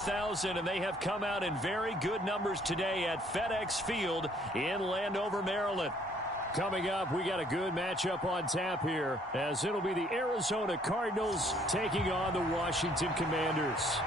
1,000, and they have come out in very good numbers today at FedEx Field in Landover, Maryland. Coming up, we got a good matchup on tap here, as it'll be the Arizona Cardinals taking on the Washington Commanders.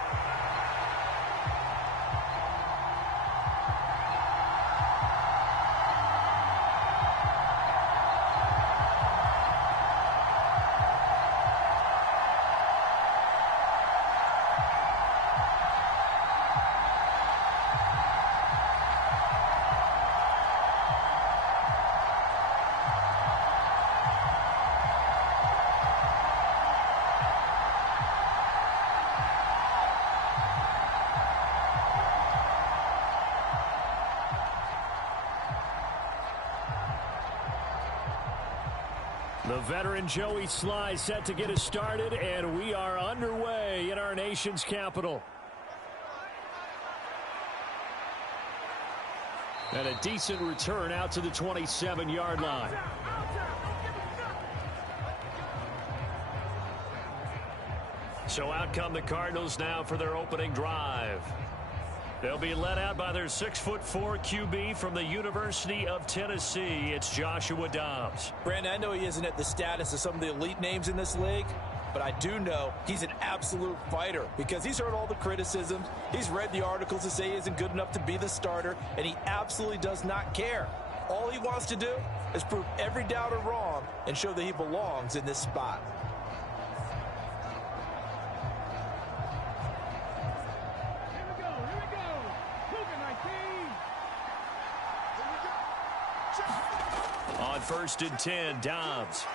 The veteran Joey Sly set to get us started, and we are underway in our nation's capital. And a decent return out to the 27-yard line. So out come the Cardinals now for their opening drive. They'll be led out by their 6'4" QB from the University of Tennessee. It's Joshua Dobbs. Brandon, I know he isn't at the status of some of the elite names in this league, but I do know he's an absolute fighter because he's heard all the criticisms. He's read the articles that say he isn't good enough to be the starter, and he absolutely does not care. All he wants to do is prove every doubter wrong and show that he belongs in this spot. On 1st and 10, Dobbs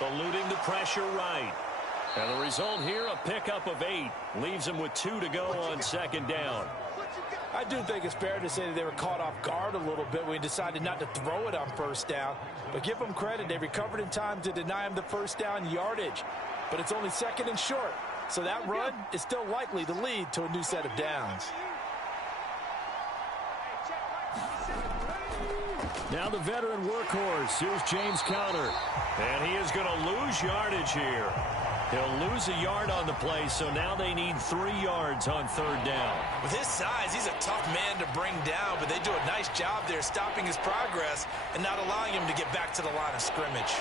eluding the pressure right. And the result here, a pickup of 8. Leaves him with 2 to go on 2nd down. I do think it's fair to say that they were caught off guard a little bit when he decided not to throw it on 1st down. But give them credit, they recovered in time to deny him the 1st down yardage. But it's only 2nd and short. So that run is still likely to lead to a new set of downs. Now the veteran workhorse. Here's James Conner. And he is going to lose yardage here. He'll lose a yard on the play, so now they need 3 yards on 3rd down. With his size, he's a tough man to bring down, but they do a nice job there stopping his progress and not allowing him to get back to the line of scrimmage.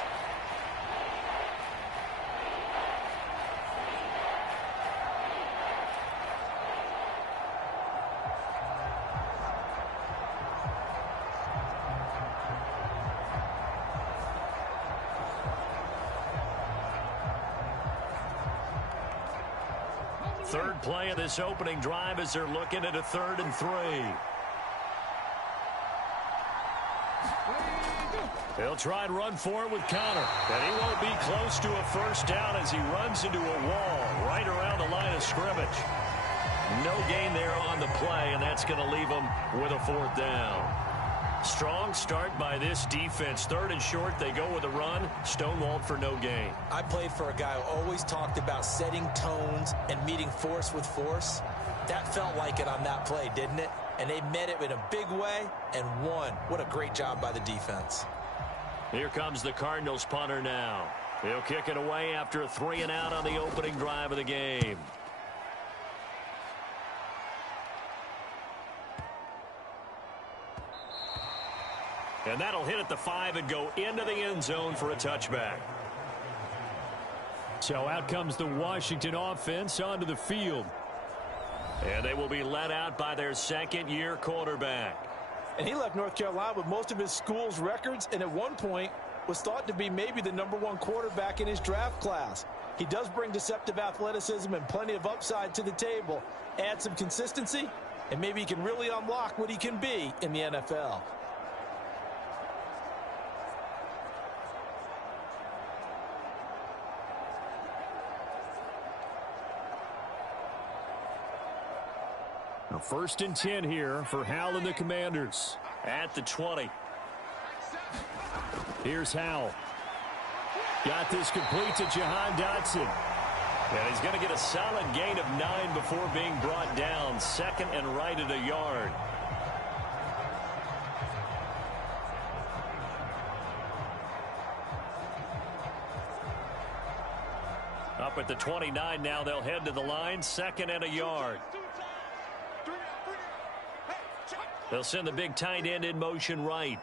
Third play of this opening drive as they're looking at a 3rd and 3. He'll try and run for it with Conner. And he won't be close to a 1st down as he runs into a wall right around the line of scrimmage. No gain there on the play, and that's going to leave him with a 4th down. Strong start by this defense. 3rd and short, they go with a run. Stonewalled for no gain. I played for a guy who always talked about setting tones and meeting force with force. That felt like it on that play, didn't it? And they met it in a big way and won. What a great job by the defense. Here comes the Cardinals punter now. He'll kick it away after a 3 and out on the opening drive of the game. And that'll hit at the 5 and go into the end zone for a touchback. So out comes the Washington offense onto the field. And they will be led out by their 2nd-year quarterback. And he left North Carolina with most of his school's records, and at one point was thought to be maybe the #1 quarterback in his draft class. He does bring deceptive athleticism and plenty of upside to the table. Add some consistency, and maybe he can really unlock what he can be in the NFL. Now 1st and 10 here for Howell and the Commanders at the 20. Here's Howell. Got this complete to Jahan Dotson. And he's going to get a solid gain of 9 before being brought down. 2nd and right at a yard. A up at the 29 now. They'll head to the line, 2nd and a yard. They'll send the big tight end in motion right.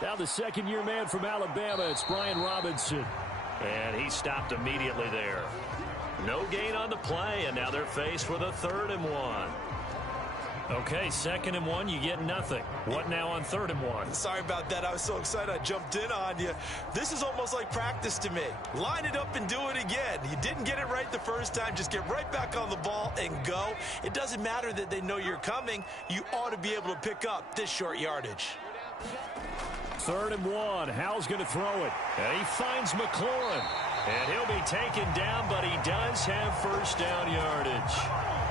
Now the second-year man from Alabama, it's Brian Robinson. And he stopped immediately there. No gain on the play, and now they're faced with a 3rd and 1. Okay, 2nd and 1, you get nothing. What now on 3rd and 1? Sorry about that. I was so excited I jumped in on you. This is almost like practice to me. Line it up and do it again. You didn't get it right the first time. Just get right back on the ball and go. It doesn't matter that they know you're coming. You ought to be able to pick up this short yardage. 3rd and 1. Howell's going to throw it. And he finds McLaurin. And he'll be taken down, but he does have first down yardage.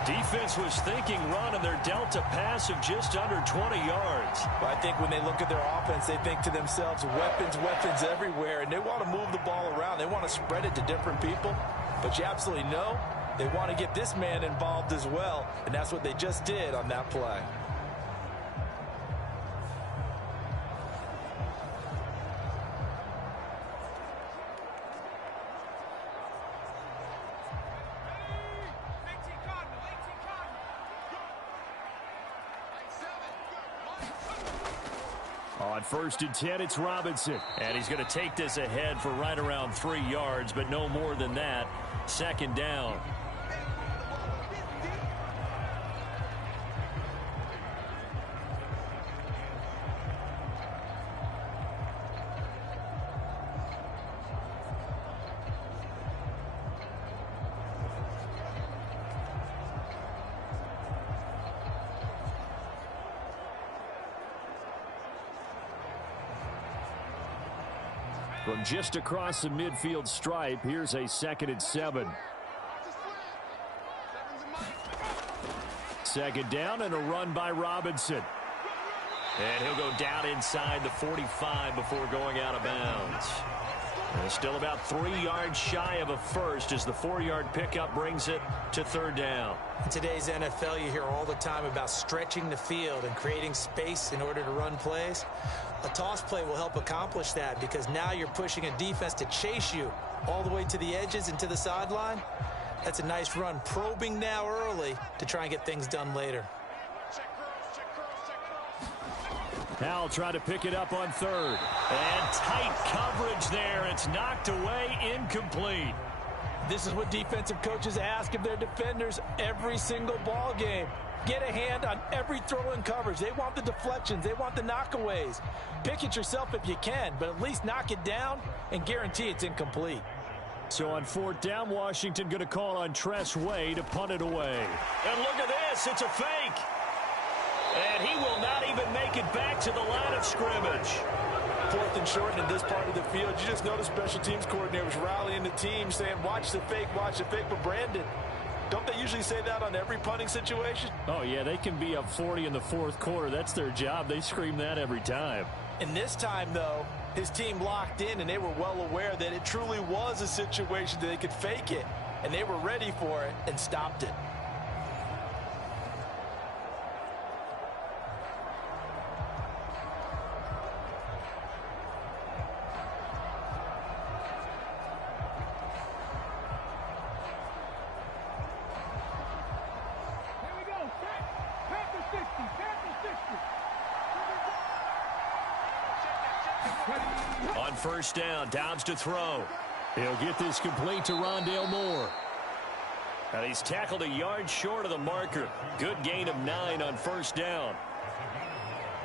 Defense was thinking run, and they're dealt a pass of just under 20 yards. Well, I think when they look at their offense, they think to themselves, weapons, weapons everywhere, and they want to move the ball around. They want to spread it to different people. But you absolutely know they want to get this man involved as well, and that's what they just did on that play. On 1st and 10, it's Robinson. And he's going to take this ahead for right around 3 yards, but no more than that. 2nd down. From just across the midfield stripe, here's a 2nd and 7. 2nd down and a run by Robinson. And he'll go down inside the 45 before going out of bounds. And still about 3 yards shy of a first as the 4-yard pickup brings it to 3rd down. In today's NFL, you hear all the time about stretching the field and creating space in order to run plays. A toss play will help accomplish that because now you're pushing a defense to chase you all the way to the edges and to the sideline. That's a nice run, probing now early to try and get things done later. Howell trying to pick it up on 3rd. And tight coverage there. It's knocked away, incomplete. This is what defensive coaches ask of their defenders every single ball game. Get a hand on every throw in coverage. They want the deflections. They want the knockaways. Pick it yourself if you can, but at least knock it down and guarantee it's incomplete. So on 4th down, Washington going to call on Tress Way to punt it away. And look at this. It's a fake. And he will not even make it back to the line of scrimmage. 4th and short in this part of the field. You just notice special teams coordinators rallying the team saying, watch the fake, but Brandon, don't they usually say that on every punting situation? Oh, yeah, they can be up 40 in the 4th quarter. That's their job. They scream that every time. And this time, though, his team locked in, and they were well aware that it truly was a situation that they could fake it, and they were ready for it and stopped it. On 1st down, Downs to throw. He'll get this complete to Rondale Moore. And he's tackled a yard short of the marker. Good gain of 9 on 1st down.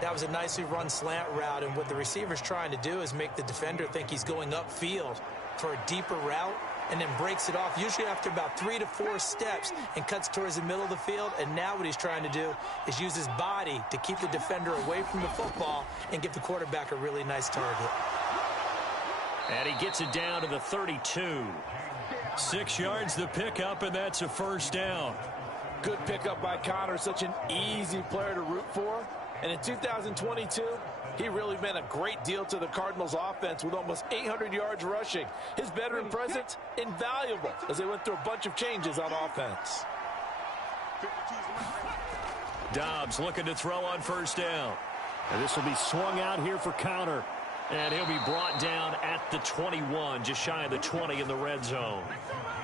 That was a nicely run slant route, and what the receiver's trying to do is make the defender think he's going upfield for a deeper route and then breaks it off, usually after about 3 to 4 steps, and cuts towards the middle of the field. And now what he's trying to do is use his body to keep the defender away from the football and give the quarterback a really nice target. And he gets it down to the 32. 6 yards the pickup, and that's a 1st down. Good pickup by Connor, such an easy player to root for. And in 2022, he really meant a great deal to the Cardinals offense with almost 800 yards rushing. His veteran presence, invaluable as they went through a bunch of changes on offense. Dobbs looking to throw on 1st down. And this will be swung out here for Connor. And he'll be brought down at the 21, just shy of the 20 in the red zone.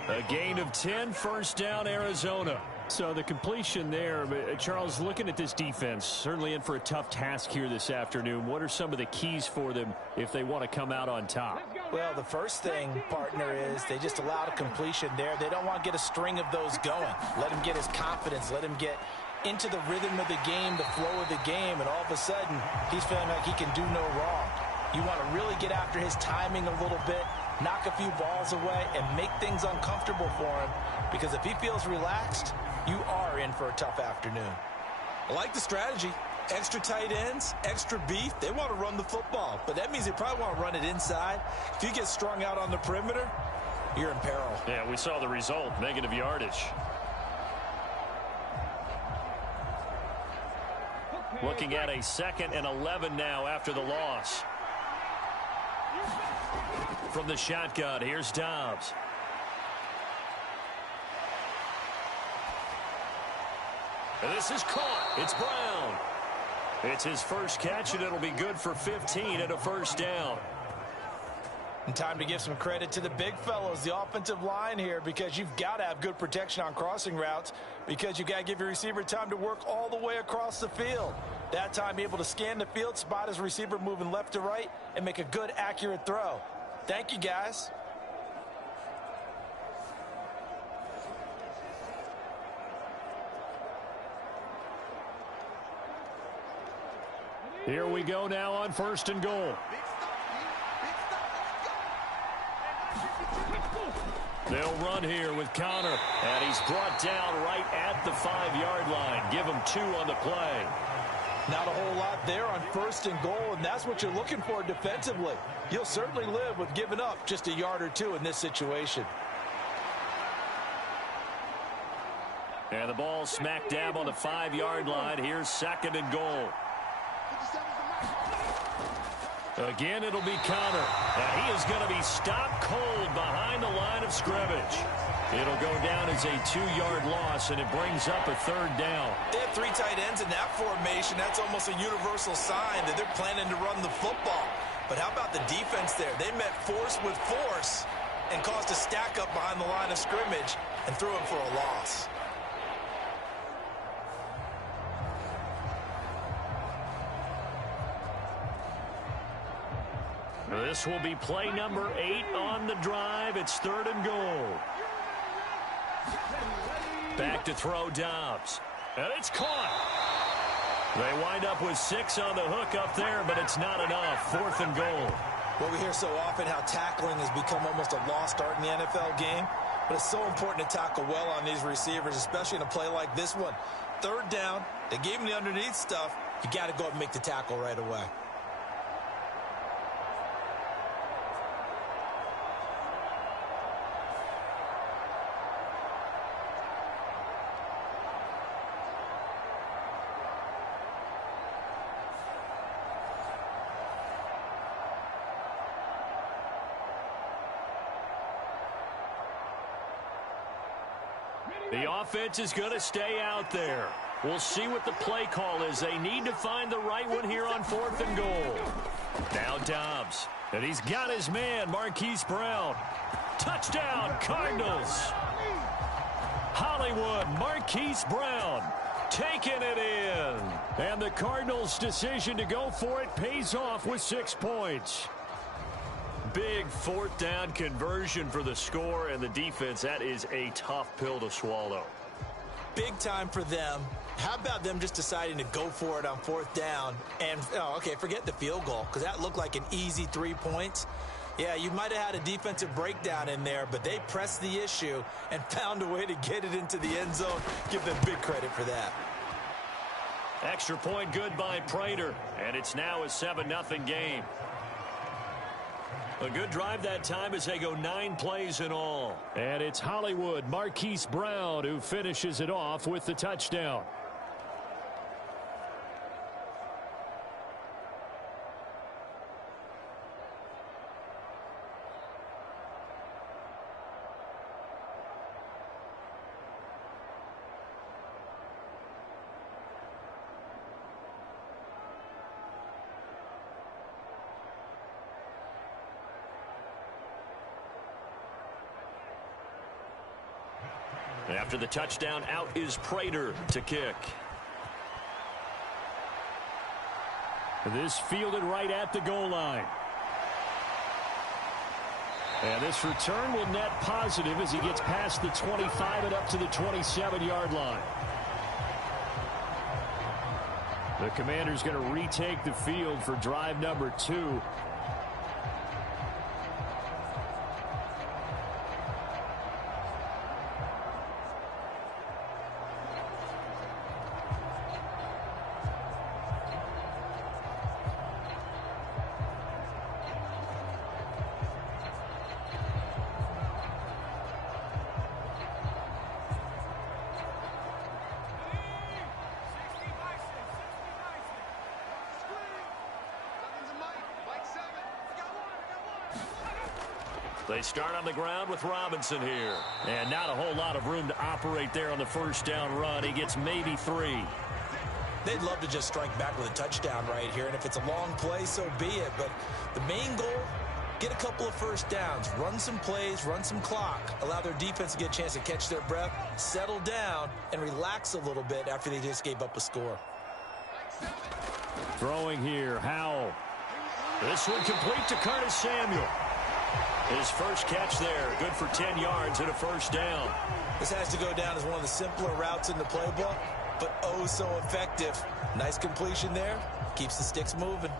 A gain of 10, first down, Arizona. So the completion there, Charles, looking at this defense, certainly in for a tough task here this afternoon. What are some of the keys for them if they want to come out on top? Well, the first thing, partner, is they just allowed a completion there. They don't want to get a string of those going. Let him get his confidence. Let him get into the rhythm of the game, the flow of the game, and all of a sudden, he's feeling like he can do no wrong. You want to really get after his timing a little bit, knock a few balls away, and make things uncomfortable for him, because if he feels relaxed, you are in for a tough afternoon. I like the strategy. Extra tight ends, extra beef. They want to run the football, but that means they probably want to run it inside. If you get strung out on the perimeter, you're in peril. Yeah, we saw the result, negative yardage. Looking at a 2nd and 11 now after the loss. From the shotgun, here's Dobbs. And this is caught. It's Brown. It's his first catch, and it'll be good for 15 and a first down. And time to give some credit to the big fellows, the offensive line here, because you've got to have good protection on crossing routes, because you've got to give your receiver time to work all the way across the field. That time, be able to scan the field, spot his receiver moving left to right, and make a good, accurate throw. Thank you, guys. Here we go now on 1st and goal. They'll run here with Connor, and he's brought down right at the 5-yard line. Give him 2 on the play. Not a whole lot there on 1st and goal, and that's what you're looking for defensively. You'll certainly live with giving up just a yard or 2 in this situation. And the ball smack dab on the 5-yard line. Here's 2nd and goal. Again, it'll be Connor. And he is going to be stopped cold behind the line of scrimmage. It'll go down as a 2-yard loss, and it brings up a 3rd down. They have 3 tight ends in that formation. That's almost a universal sign that they're planning to run the football. But how about the defense there? They met force with force and caused a stack up behind the line of scrimmage and threw him for a loss. This will be play number 8 on the drive. It's 3rd and goal. Back to throw Dobbs. And it's caught. They wind up with 6 on the hook up there, but it's not enough. 4th and goal. Well, we hear so often how tackling has become almost a lost art in the NFL game. But it's so important to tackle well on these receivers, especially in a play like this one. 3rd down. They gave him the underneath stuff. You got to go up and make the tackle right away. The offense is going to stay out there. We'll see what the play call is. They need to find the right one here on 4th and goal. Now Dobbs. And he's got his man, Marquise Brown. Touchdown, Cardinals. Hollywood, Marquise Brown, taking it in. And the Cardinals' decision to go for it pays off with 6 points. Big 4th down conversion for the score, and the defense, that is a tough pill to swallow. Big time for them. How about them just deciding to go for it on 4th down? And, okay, forget the field goal, because that looked like an easy 3 points. Yeah, you might have had a defensive breakdown in there, but they pressed the issue and found a way to get it into the end zone. Give them big credit for that. Extra point good by Prater, and it's now a 7-0 game. A good drive that time as they go 9 plays in all. And it's Hollywood, Marquise Brown, who finishes it off with the touchdown. After the touchdown, out is Prater to kick. This fielded right at the goal line. And this return will net positive as he gets past the 25 and up to the 27-yard line. The Commander's going to retake the field for drive number 2. They start on the ground with Robinson here. And not a whole lot of room to operate there on the first down run. He gets maybe 3. They'd love to just strike back with a touchdown right here, and if it's a long play, so be it. But the main goal, get a couple of first downs, run some plays, run some clock, allow their defense to get a chance to catch their breath, settle down, and relax a little bit after they just gave up a score. Throwing here, Howell. This one complete to Curtis Samuel. His first catch there, good for 10 yards and a first down. This has to go down as one of the simpler routes in the playbook, but oh so effective. Nice completion there, keeps the sticks moving.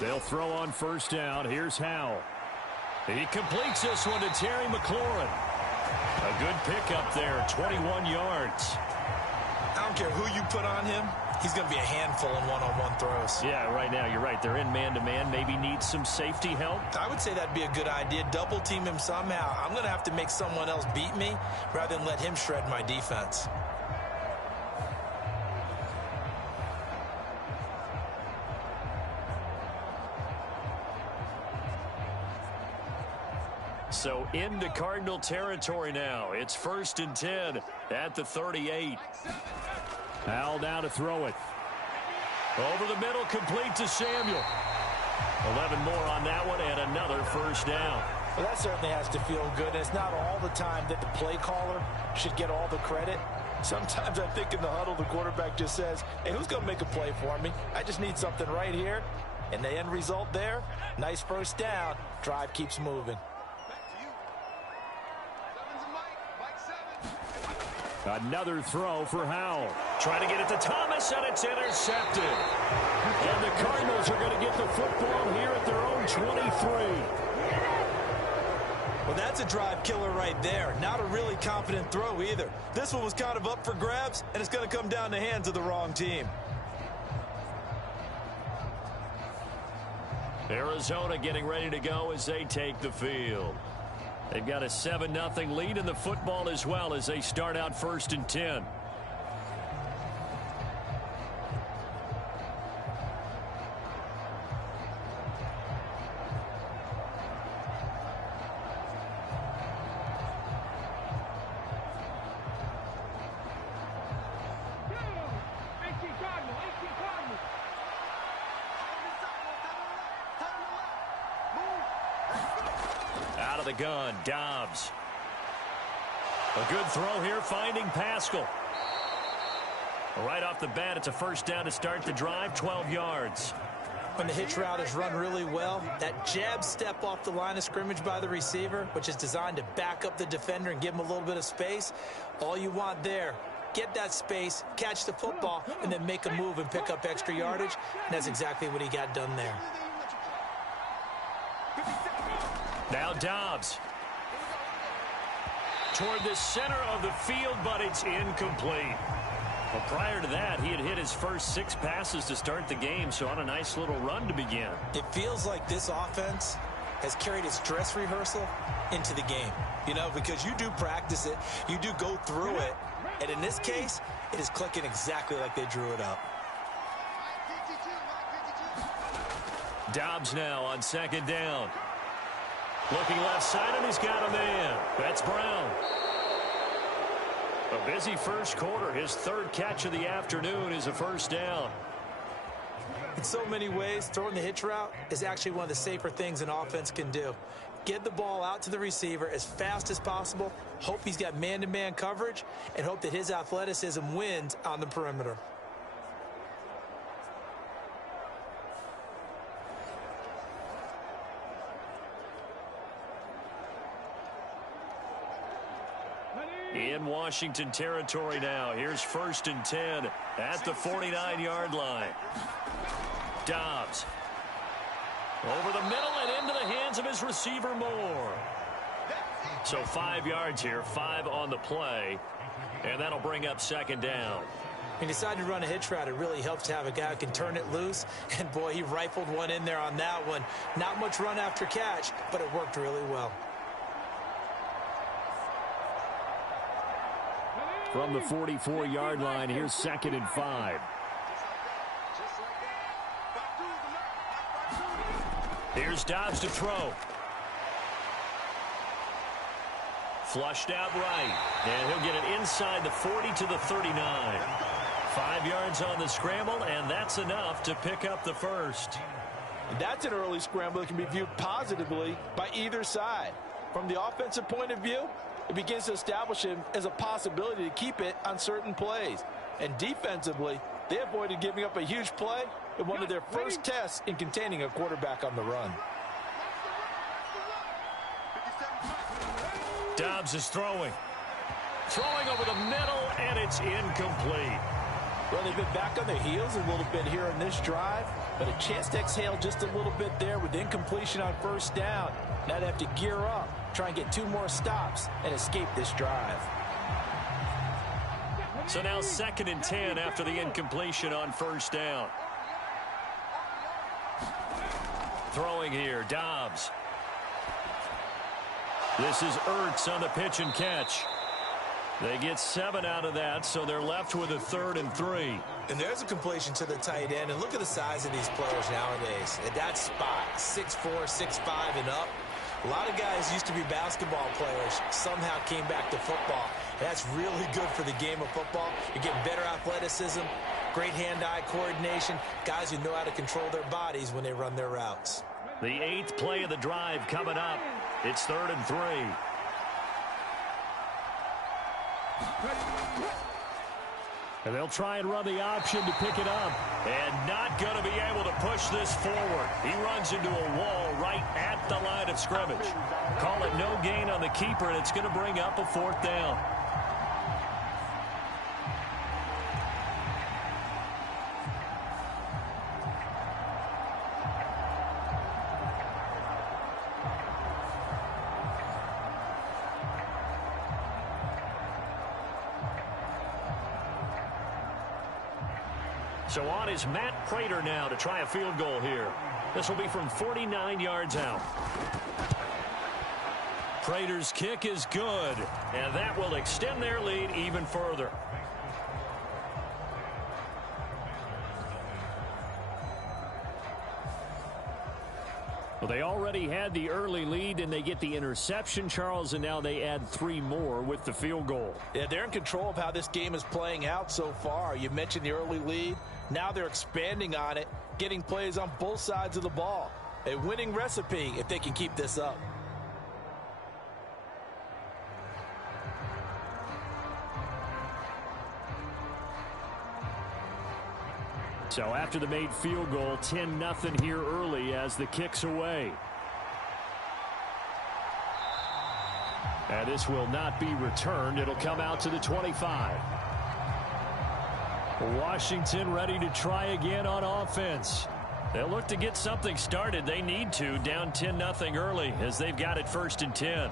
They'll throw on first down. Here's Howell. He completes this one to Terry McLaurin. A good pickup there, 21 yards. I don't care who you put on him, he's going to be a handful in one-on-one throws. Yeah, right now, you're right. They're in man-to-man. Maybe needs some safety help. I would say that'd be a good idea. Double team him somehow. I'm going to have to make someone else beat me rather than let him shred my defense. So into Cardinal territory now. It's 1st and 10 at the 38. Howell now to throw it. Over the middle, complete to Samuel. 11 more on that one and another first down. Well, that certainly has to feel good. And it's not all the time that the play caller should get all the credit. Sometimes I think in the huddle, the quarterback just says, hey, who's going to make a play for me? I just need something right here. And the end result there, nice first down. Drive keeps moving. Another throw for Howell. Trying to get it to Thomas, and it's intercepted. And the Cardinals are going to get the football here at their own 23. Well, that's a drive killer right there. Not a really confident throw either. This one was kind of up for grabs, and it's going to come down the hands of the wrong team. Arizona getting ready to go as they take the field. They've got a 7-0 lead in the football as well as they start out 1st and 10. Out of the gun, Dobbs. A good throw here, finding Pascal. Right off the bat, it's a first down to start the drive, 12 yards. When the hitch route is run really well, that jab step off the line of scrimmage by the receiver, which is designed to back up the defender and give him a little bit of space, all you want there, get that space, catch the football, and then make a move and pick up extra yardage, and that's exactly what he got done there. Now Dobbs. Toward the center of the field, but it's incomplete. Well, prior to that, he had hit his first 6 passes to start the game, so on a nice little run to begin. It feels like this offense has carried its dress rehearsal into the game. You know, because you do practice it, you do go through it, and in this case, it is clicking exactly like they drew it up. Dobbs now on 2nd down. Looking left side, and he's got a man. That's Brown. A busy first quarter. His 3rd catch of the afternoon is a first down. In so many ways, throwing the hitch route is actually one of the safer things an offense can do. Get the ball out to the receiver as fast as possible, hope he's got man-to-man coverage, and hope that his athleticism wins on the perimeter. In Washington territory now. Here's 1st and 10 at the 49-yard line. Dobbs. Over the middle and into the hands of his receiver Moore. So 5 yards here, 5 on the play. And that'll bring up 2nd down. He decided to run a hitch route. It really helps to have a guy who can turn it loose. And, boy, he rifled one in there on that one. Not much run after catch, but it worked really well. From the 44-yard line, here's 2nd and 5. Here's Dobbs to throw. Flushed out right. And he'll get it inside the 40 to the 39. 5 yards on the scramble, and that's enough to pick up the first. And that's an early scramble that can be viewed positively by either side. From the offensive point of view, it begins to establish him as a possibility to keep it on certain plays. And defensively, they avoided giving up a huge play in one of their first tests in containing a quarterback on the run. Dobbs is throwing. Throwing over the middle, and it's incomplete. Well, they've been back on their heels a little bit here in this drive, but a chance to exhale just a little bit there with incompletion on 1st down. Now they have to gear up, try and get 2 more stops, and escape this drive. So now 2nd and 10 after the incompletion on 1st down. Throwing here, Dobbs. This is Ertz on the pitch and catch. They get 7 out of that, so they're left with a 3rd and 3. And there's a completion to the tight end. And look at the size of these players nowadays. At that spot, 6'4", 6'5", and up. A lot of guys used to be basketball players, somehow came back to football. And that's really good for the game of football. You're getting better athleticism, great hand-eye coordination, guys who know how to control their bodies when they run their routes. The 8th play of the drive coming up. It's 3rd and 3. And they'll try and run the option to pick it up. And not going to be able to push this forward. He runs into a wall right at the line of scrimmage. Call it no gain on the keeper, and it's going to bring up a 4th down. So on is Matt Prater now to try a field goal here. This will be from 49 yards out. Prater's kick is good, and that will extend their lead even further. Well, they already had the early lead, and they get the interception, Charles, and now they add 3 more with the field goal. Yeah, they're in control of how this game is playing out so far. You mentioned the early lead. Now they're expanding on it, getting plays on both sides of the ball. A winning recipe if they can keep this up. So after the made field goal, 10-0 here early as the kick's away. And this will not be returned. It'll come out to the 25. Washington ready to try again on offense. They'll look to get something started. They need to, down 10-0 early as they've got it 1st and 10.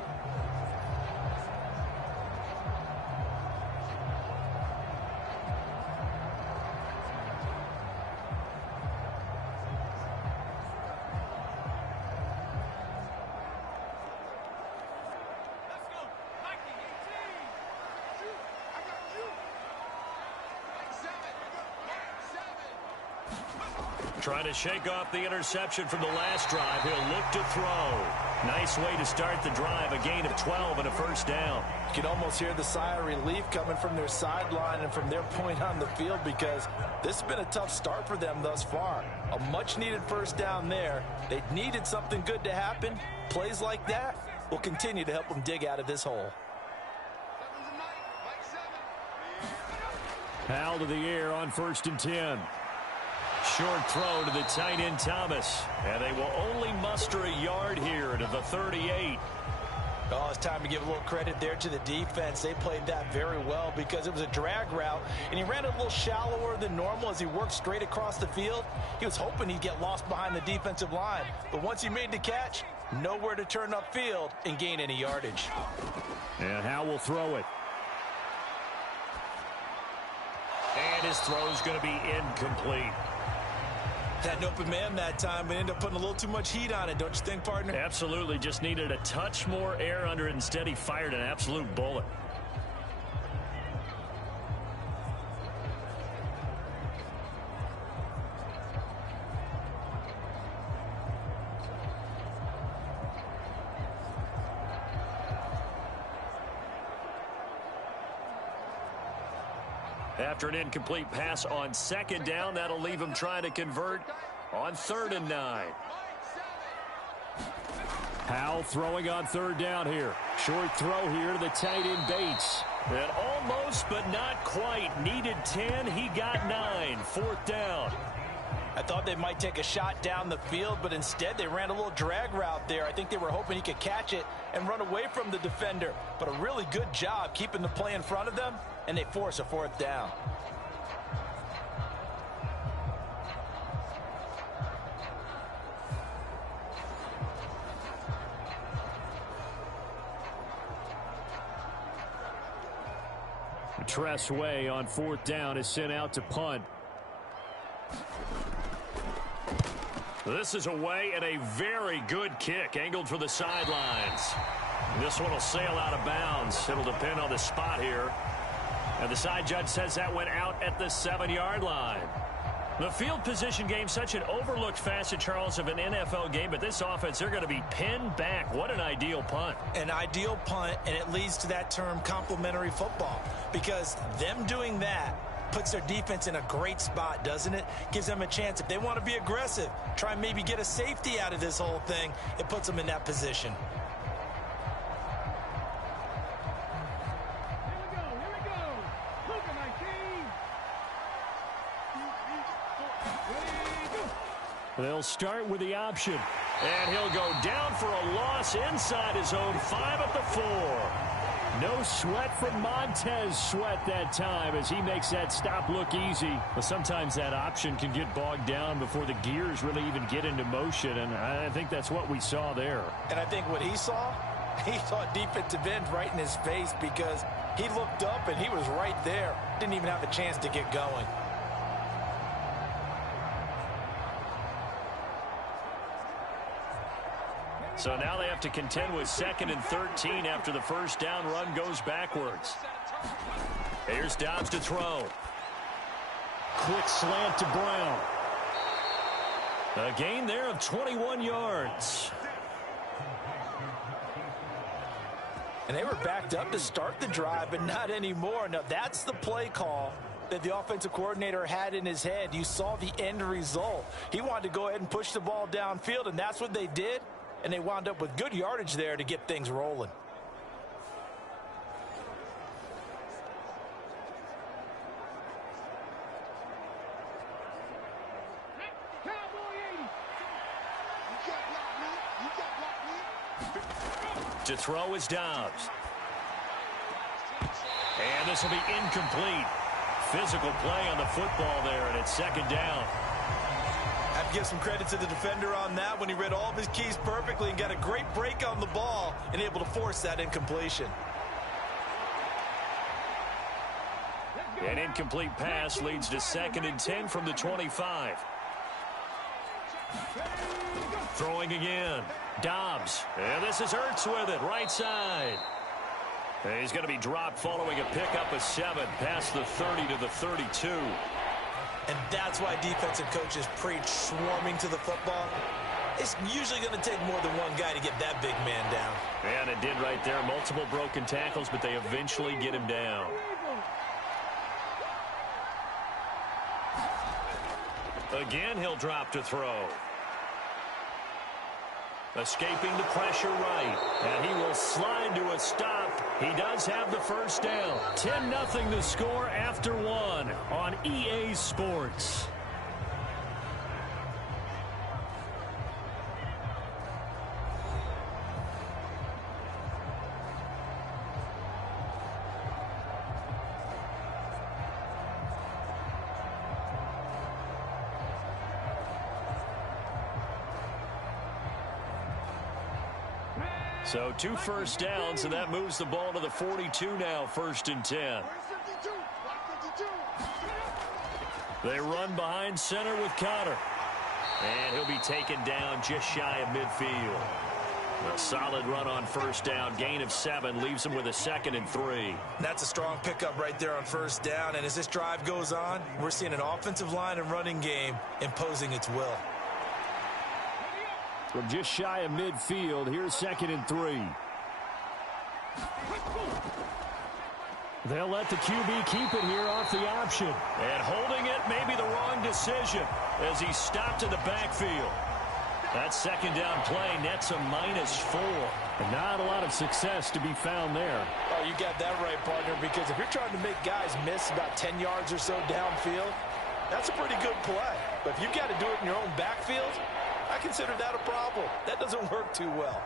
Trying to shake off the interception from the last drive. He'll look to throw. Nice way to start the drive. A gain of 12 and a first down. You can almost hear the sigh of relief coming from their sideline and from their point on the field, because this has been a tough start for them thus far. A much-needed first down there. They needed something good to happen. Plays like that will continue to help them dig out of this hole. Powell to the air on 1st and 10. Short throw to the tight end Thomas. And they will only muster a yard here to the 38. Oh, it's time to give a little credit there to the defense. They played that very well because it was a drag route, and he ran a little shallower than normal as he worked straight across the field. He was hoping he'd get lost behind the defensive line, but once he made the catch, nowhere to turn upfield and gain any yardage. And Howe will throw it. And his throw is going to be incomplete. Had an open man that time, but ended up putting a little too much heat on it, don't you think, partner? Absolutely. Just needed a touch more air under it. Instead, he fired an absolute bullet. After an incomplete pass on 2nd down, that'll leave him trying to convert on 3rd and 9. Powell throwing on 3rd down here. Short throw here to the tight end Bates. And almost, but not quite. Needed 10. He got 9. 4th down. I thought they might take a shot down the field, but instead they ran a little drag route there. I think they were hoping he could catch it and run away from the defender. But a really good job keeping the play in front of them, and they force a 4th down. Tress Way on 4th down is sent out to punt. This is away and a very good kick angled for the sidelines. This one will sail out of bounds. It'll depend on the spot here. And the side judge says that went out at the 7-yard line. The field position game, such an overlooked facet, Charles, of an NFL game, but this offense, they're going to be pinned back. What an ideal punt. An ideal punt, and it leads to that term complementary football, because them doing that puts their defense in a great spot, doesn't it? Gives them a chance. If they want to be aggressive, try and maybe get a safety out of this whole thing, it puts them in that position. They'll start with the option. And he'll go down for a loss inside his own 5 at the 4. No sweat from Montez Sweat that time as he makes that stop look easy. But sometimes that option can get bogged down before the gears really even get into motion, and I think that's what we saw there. And I think what he saw defensive end right in his face, because he looked up and he was right there. Didn't even have a chance to get going. So now they have to contend with 2nd and 13 after the first down run goes backwards. Here's Dobbs to throw. Quick slant to Brown. A gain there of 21 yards. And they were backed up to start the drive, but not anymore. Now that's the play call that the offensive coordinator had in his head. You saw the end result. He wanted to go ahead and push the ball downfield, and that's what they did. And they wound up with good yardage there to get things rolling. To throw is Dobbs. And this will be incomplete. Physical play on the football there, and it's 2nd down. I have to give some credit to the defender on that when he read all of his keys perfectly and got a great break on the ball and able to force that incompletion. An incomplete pass leads to 2nd and 10 from the 25. Throwing again. Dobbs. And this is Ertz with it, right side. And he's going to be dropped following a pickup of 7 past the 30 to the 32. And that's why defensive coaches preach swarming to the football. It's usually going to take more than one guy to get that big man down. And it did right there. Multiple broken tackles, but they eventually get him down. Again, he'll drop to throw. Escaping the pressure right. And he will slide to a stop. He does have the first down. 10-0 the score after one on EA Sports. So 2 first downs, and that moves the ball to the 42 now, 1st and 10. They run behind center with Connor. And he'll be taken down just shy of midfield. A solid run on 1st down. Gain of 7 leaves him with a 2nd and 3. That's a strong pickup right there on 1st down. And as this drive goes on, we're seeing an offensive line and running game imposing its will. From just shy of midfield, here's 2nd and 3. They'll let the QB keep it here off the option. And holding it may be the wrong decision as he stopped in the backfield. That 2nd down play nets a -4. And not a lot of success to be found there. Oh, you got that right, partner, because if you're trying to make guys miss about 10 yards or so downfield, that's a pretty good play. But if you've got to do it in your own backfield, I consider that a problem. That doesn't work too well.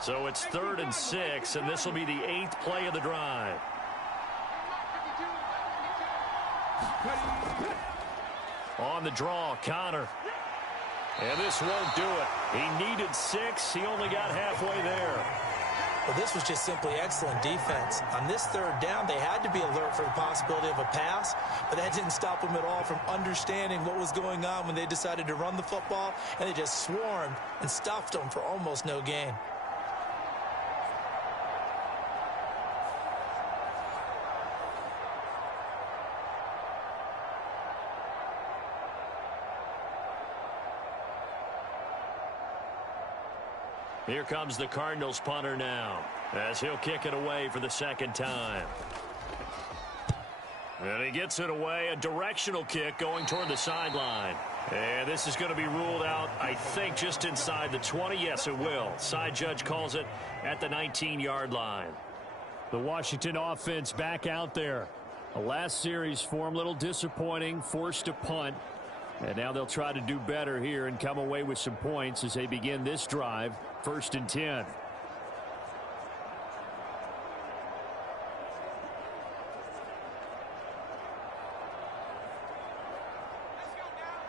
So it's 3rd and 6, and this will be the 8th play of the drive. On the draw, Connor. And this won't do it. He needed 6. He only got halfway there. Well, this was just simply excellent defense. On this 3rd down, they had to be alert for the possibility of a pass, but that didn't stop them at all from understanding what was going on when they decided to run the football, and they just swarmed and stuffed them for almost no gain. Here comes the Cardinals punter now as he'll kick it away for the 2nd time. And he gets it away, a directional kick going toward the sideline. And this is going to be ruled out, I think, just inside the 20. Yes, it will. Side judge calls it at the 19-yard line. The Washington offense back out there. The last series for him, a little disappointing, forced a punt. And now they'll try to do better here and come away with some points as they begin this drive. 1st and 10.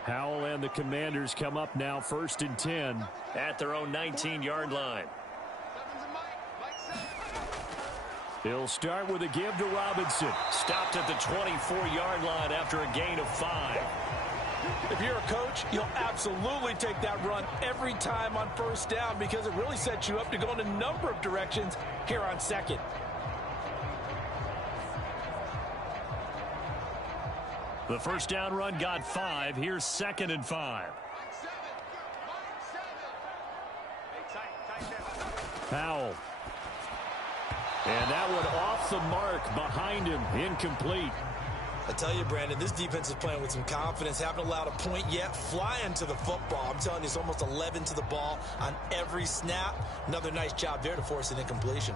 Howell and the Commanders come up now, 1st and 10. At their own 19-yard line. He'll start with a give to Robinson. Stopped at the 24-yard line after a gain of 5. If you're a coach, you'll absolutely take that run every time on 1st down because it really sets you up to go in a number of directions here on 2nd. The 1st down run got 5. Here's 2nd and 5. Howell. And that one off the mark behind him. Incomplete. I tell you, Brandon, this defense is playing with some confidence. Haven't allowed a point yet. Flying to the football. I'm telling you, it's almost 11 to the ball on every snap. Another nice job there to force an incompletion.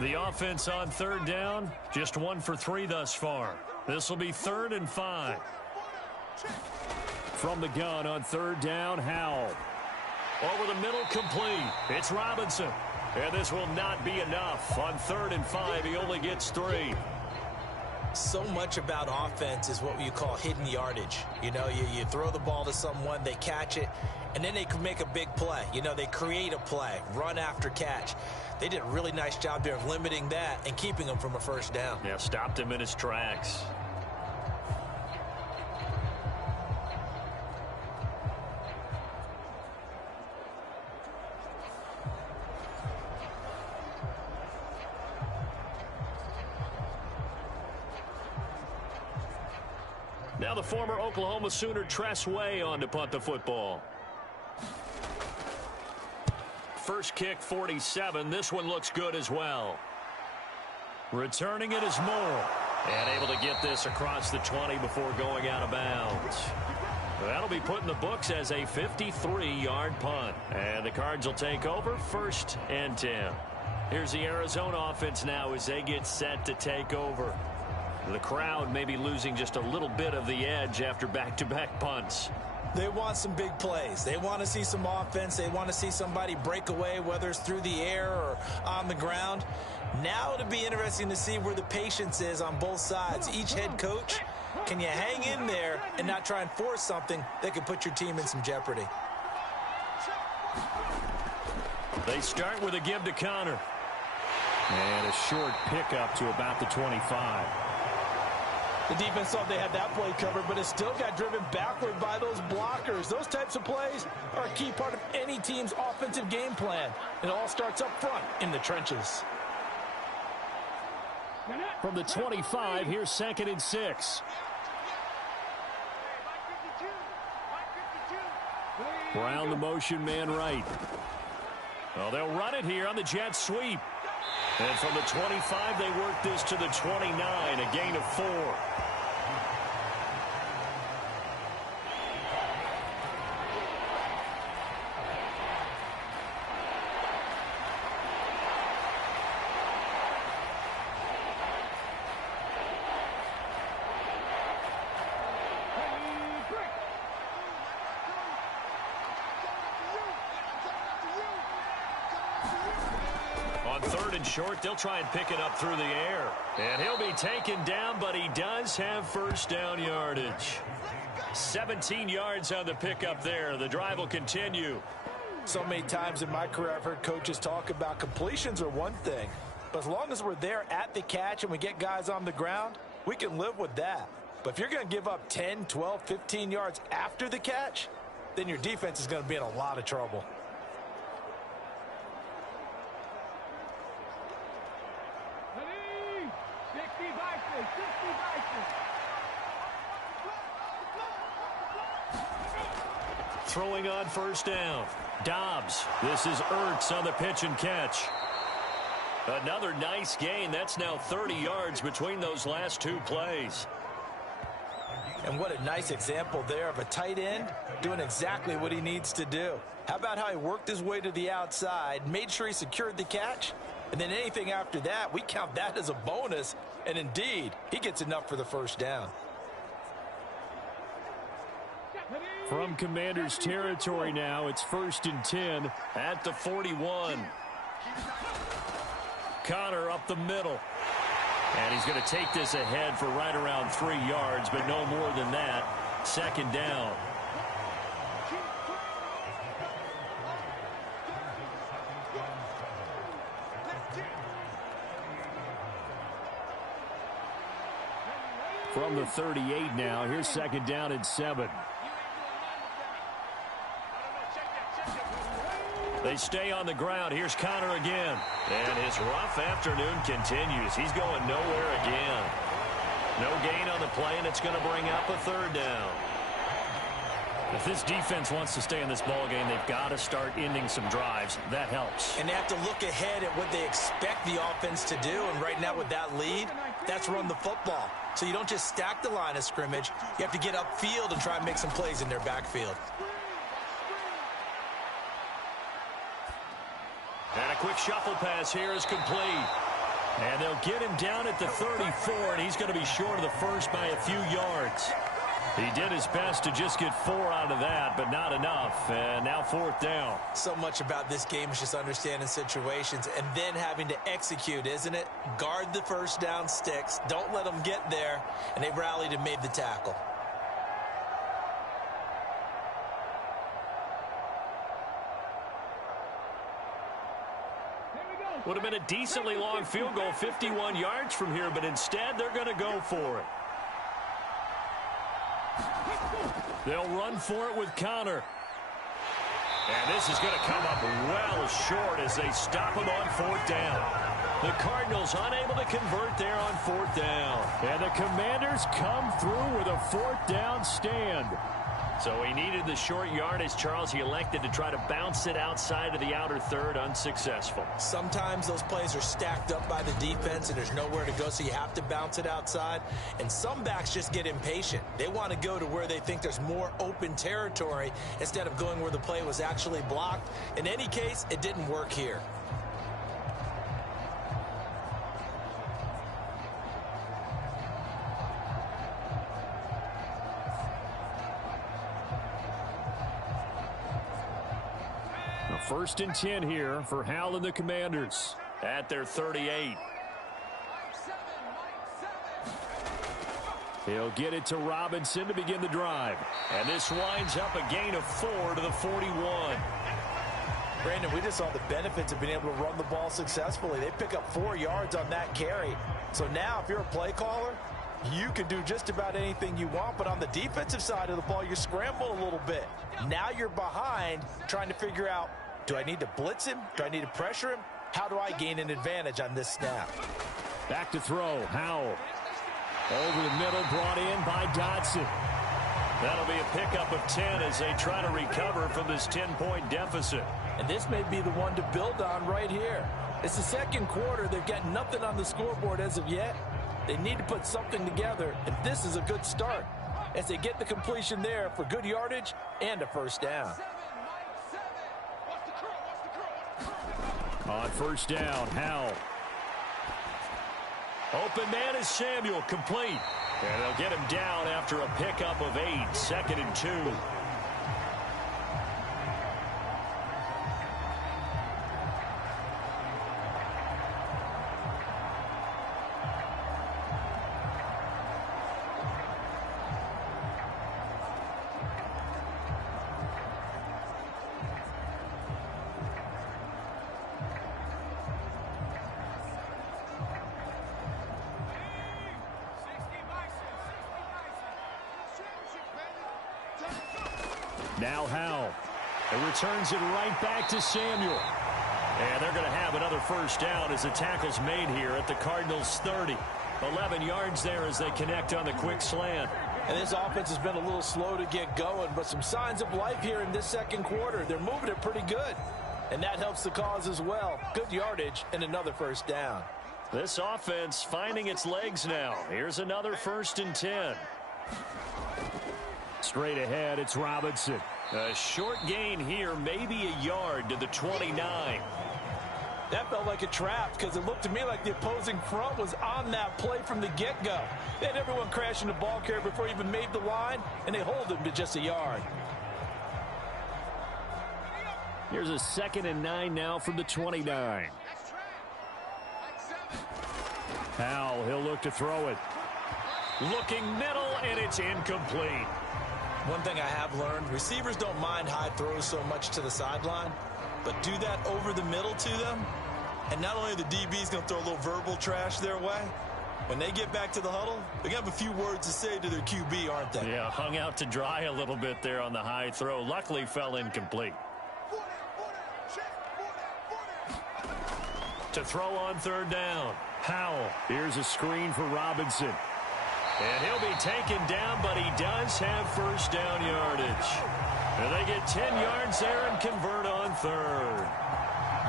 The offense on 3rd down, just 1 for 3 thus far. This will be 3rd and 5. From the gun on 3rd down, Howell. Over the middle, complete. It's Robinson. And this will not be enough. On 3rd and 5, he only gets 3. So much about offense is what you call hidden yardage. You know, you throw the ball to someone, they catch it, and then they can make a big play. You know, they create a play, run after catch. They did a really nice job there of limiting that and keeping him from a 1st down. Yeah, stopped him in his tracks. Now the former Oklahoma Sooner Tress Way on to punt the football. First kick, 47. This one looks good as well. Returning it is Moore. And able to get this across the 20 before going out of bounds. That'll be put in the books as a 53-yard punt. And the Cards will take over 1st and 10. Here's the Arizona offense now as they get set to take over. The crowd may be losing just a little bit of the edge after back-to-back punts. They want some big plays. They want to see some offense. They want to see somebody break away, whether it's through the air or on the ground. Now it'll be interesting to see where the patience is on both sides. Each head coach, can you hang in there and not try and force something that could put your team in some jeopardy? They start with a give to Connor. And a short pickup to about the 25. The defense thought they had that play covered, but it still got driven backward by those blockers. Those types of plays are a key part of any team's offensive game plan. It all starts up front in the trenches. From the 25, here's 2nd and 6. Brown the motion man right. Well, they'll run it here on the jet sweep. And from the 25, they work this to the 29, a gain of 4. On 3rd and short, they'll try and pick it up through the air. And he'll be taken down, but he does have 1st down yardage. 17 yards on the pickup there. The drive will continue. So many times in my career, I've heard coaches talk about completions are one thing. But as long as we're there at the catch and we get guys on the ground, we can live with that. But if you're going to give up 10, 12, 15 yards after the catch, then your defense is going to be in a lot of trouble. Throwing on 1st down. Dobbs. This is Ertz on the pitch and catch. Another nice gain. That's now 30 yards between those last 2 plays. And what a nice example there of a tight end doing exactly what he needs to do. How about how he worked his way to the outside, made sure he secured the catch, and then anything after that, we count that as a bonus. And indeed, he gets enough for the 1st down. From Commander's territory now, it's 1st and 10 at the 41. Connor up the middle. And he's going to take this ahead for right around 3 yards, but no more than that. 2nd down. From the 38 now, here's 2nd down and 7. They stay on the ground. Here's Connor again. And his rough afternoon continues. He's going nowhere again. No gain on the play, and it's going to bring up a 3rd down. If this defense wants to stay in this ballgame, they've got to start ending some drives. That helps. And they have to look ahead at what they expect the offense to do. And right now with that lead, that's run the football. So you don't just stack the line of scrimmage. You have to get upfield and try and make some plays in their backfield. And a quick shuffle pass here is complete. And they'll get him down at the 34, and he's going to be short of the 1st by a few yards. He did his best to just get 4 out of that, but not enough. And now 4th down. So much about this game is just understanding situations and then having to execute, isn't it? Guard the 1st down sticks. Don't let them get there. And they rallied and made the tackle. Would have been a decently long field goal, 51 yards from here, but instead they're going to go for it. They'll run for it with Connor. And this is going to come up well short as they stop him on 4th down. The Cardinals unable to convert there on 4th down. And the Commanders come through with a 4th down stand. So he needed the short yardage, Charles. He elected to try to bounce it outside of the outer third, unsuccessful. Sometimes those plays are stacked up by the defense and there's nowhere to go, so you have to bounce it outside. And some backs just get impatient. They want to go to where they think there's more open territory instead of going where the play was actually blocked. In any case, it didn't work here. First and 10 here for Hal and the Commanders. At their 38. He'll get it to Robinson to begin the drive. And this winds up a gain of 4 to the 41. Brandon, we just saw the benefits of being able to run the ball successfully. They pick up 4 yards on that carry. So now if you're a play caller, you can do just about anything you want, but on the defensive side of the ball, you scramble a little bit. Now you're behind trying to figure out, do I need to blitz him? Do I need to pressure him? How do I gain an advantage on this snap? Back to throw, Howell. Over the middle, brought in by Dotson. That'll be a pickup of 10 as they try to recover from this 10-point deficit. And this may be the one to build on right here. It's the second quarter. They've got nothing on the scoreboard as of yet. They need to put something together, and this is a good start as they get the completion there for good yardage and a first down. On first down, Howell. Open man is Samuel, complete. And they'll get him down after a pickup of 8, 2nd and 2. Now Howell. It returns it right back to Samuel. And they're going to have another first down as the tackle's made here at the Cardinals' 30. 11 yards there as they connect on the quick slant. And this offense has been a little slow to get going, but some signs of life here in this second quarter. They're moving it pretty good, and that helps the cause as well. Good yardage and another first down. This offense finding its legs now. Here's another 1st and 10. Straight ahead, it's Robinson. A short gain here, maybe a yard to the 29. That felt like a trap because it looked to me like the opposing front was on that play from the get-go. They had everyone crashing the ball carrier before he even made the line, and they hold him to just a yard. Here's a 2nd and 9 now from the 29. Howell, he'll look to throw it. Looking middle, and it's incomplete. One thing I have learned, receivers don't mind high throws so much to the sideline, but do that over the middle to them, and not only are the DBs going to throw a little verbal trash their way, when they get back to the huddle, they're going to have a few words to say to their QB, aren't they? Yeah, hung out to dry a little bit there on the high throw. Luckily fell incomplete. To throw on 3rd down, Howell. Here's a screen for Robinson. And he'll be taken down, but he does have first down yardage. And they get 10 yards there and convert on 3rd.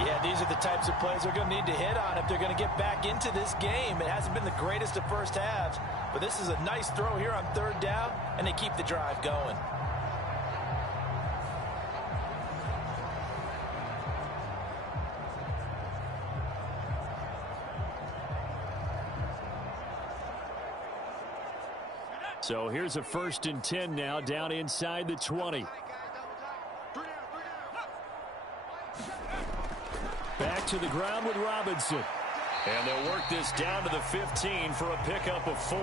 Yeah, these are the types of plays they're going to need to hit on if they're going to get back into this game. It hasn't been the greatest of first halves, but this is a nice throw here on 3rd down, and they keep the drive going. So here's a 1st and 10 now down inside the 20. Back to the ground with Robinson. And they'll work this down to the 15 for a pickup of 4.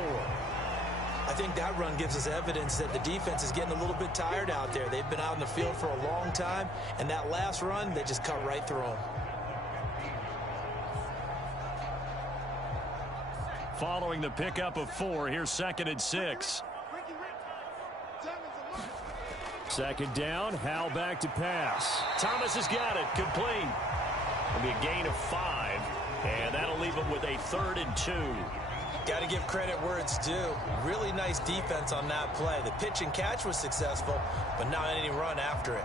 I think that run gives us evidence that the defense is getting a little bit tired out there. They've been out in the field for a long time, and that last run, they just cut right through them. Following the pickup of 4, here's 2nd and 6. 2nd down, Hal back to pass. Thomas has got it, complete. It'll be a gain of 5, and that'll leave them with a 3rd and 2. Got to give credit where it's due. Really nice defense on that play. The pitch and catch was successful, but not any run after it.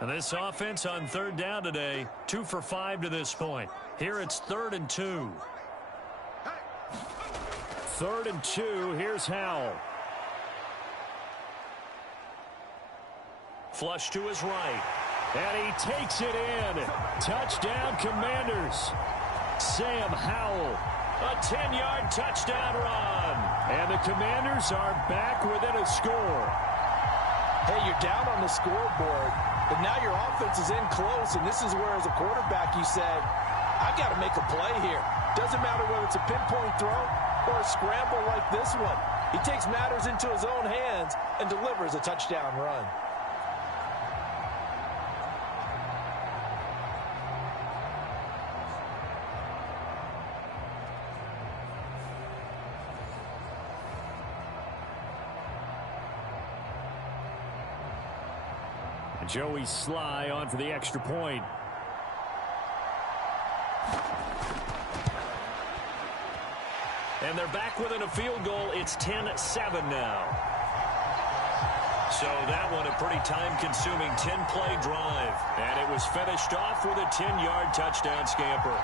And this offense on 3rd down today, 2 for 5 to this point. Here it's 3rd and 2. 3rd and 2. Here's Howell. Flush to his right. And he takes it in. Touchdown, Commanders. Sam Howell. A 10-yard touchdown run. And the Commanders are back within a score. Hey, you're down on the scoreboard, but now your offense is in close, and this is where, as a quarterback, you said, I got to make a play here. Doesn't matter whether it's a pinpoint throw or a scramble like this one. He takes matters into his own hands and delivers a touchdown run. Joey Sly on for the extra point. And they're back within a field goal. It's 10-7 now. So that one a pretty time-consuming 10-play drive. And it was finished off with a 10-yard touchdown scamper.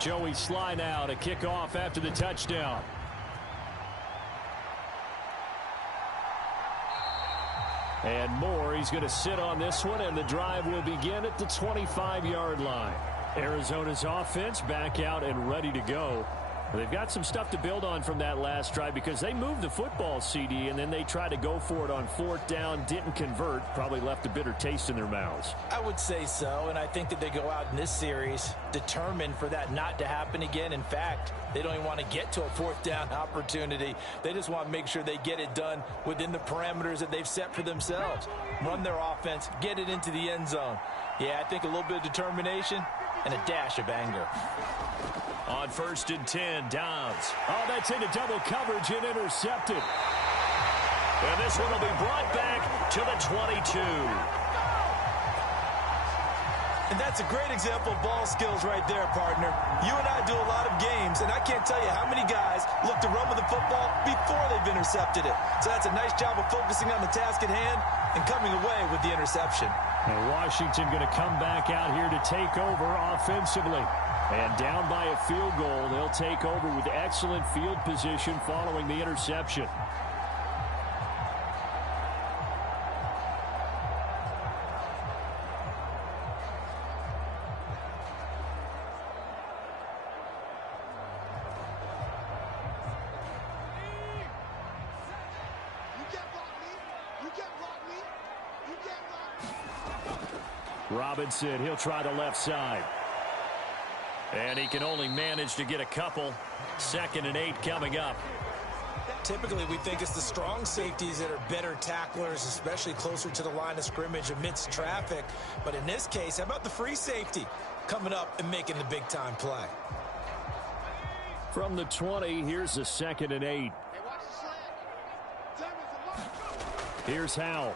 Joey Sly now to kick off after the touchdown. And Moore, he's going to sit on this one, and the drive will begin at the 25-yard line. Arizona's offense back out and ready to go. They've got some stuff to build on from that last drive because they moved the football, CD, and then they tried to go for it on 4th down, didn't convert, probably left a bitter taste in their mouths. I would say so, and I think that they go out in this series determined for that not to happen again. In fact, they don't even want to get to a 4th down opportunity. They just want to make sure they get it done within the parameters that they've set for themselves. Run their offense, get it into the end zone. Yeah, I think a little bit of determination and a dash of anger. On 1st and 10, Downs. Oh, that's into double coverage and intercepted. And this one will be brought back to the 22. And that's a great example of ball skills right there, partner. You and I do a lot of games, and I can't tell you how many guys look to run with the football before they've intercepted it. So that's a nice job of focusing on the task at hand and coming away with the interception. And Washington going to come back out here to take over offensively. And down by a field goal, they'll take over with excellent field position following the interception. Robinson, he'll try the left side. And he can only manage to get a couple. 2nd and 8 coming up. Typically, we think it's the strong safeties that are better tacklers, especially closer to the line of scrimmage amidst traffic. But in this case, how about the free safety coming up and making the big-time play? From the 20, here's the 2nd and 8. Here's Howell.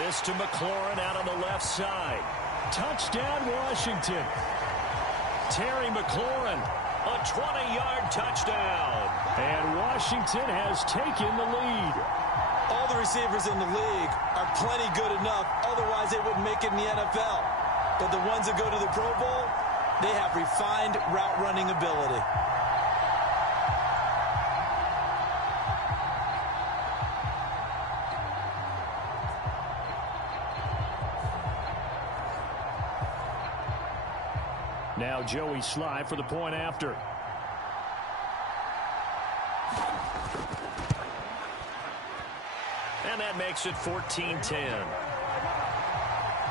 This to McLaurin out on the left side. Touchdown, Washington. Terry McLaurin, a 20-yard touchdown. And Washington has taken the lead. All the receivers in the league are plenty good enough. Otherwise, they wouldn't make it in the NFL. But the ones that go to the Pro Bowl, they have refined route running ability. Now Joey Sly for the point after. And that makes it 14-10.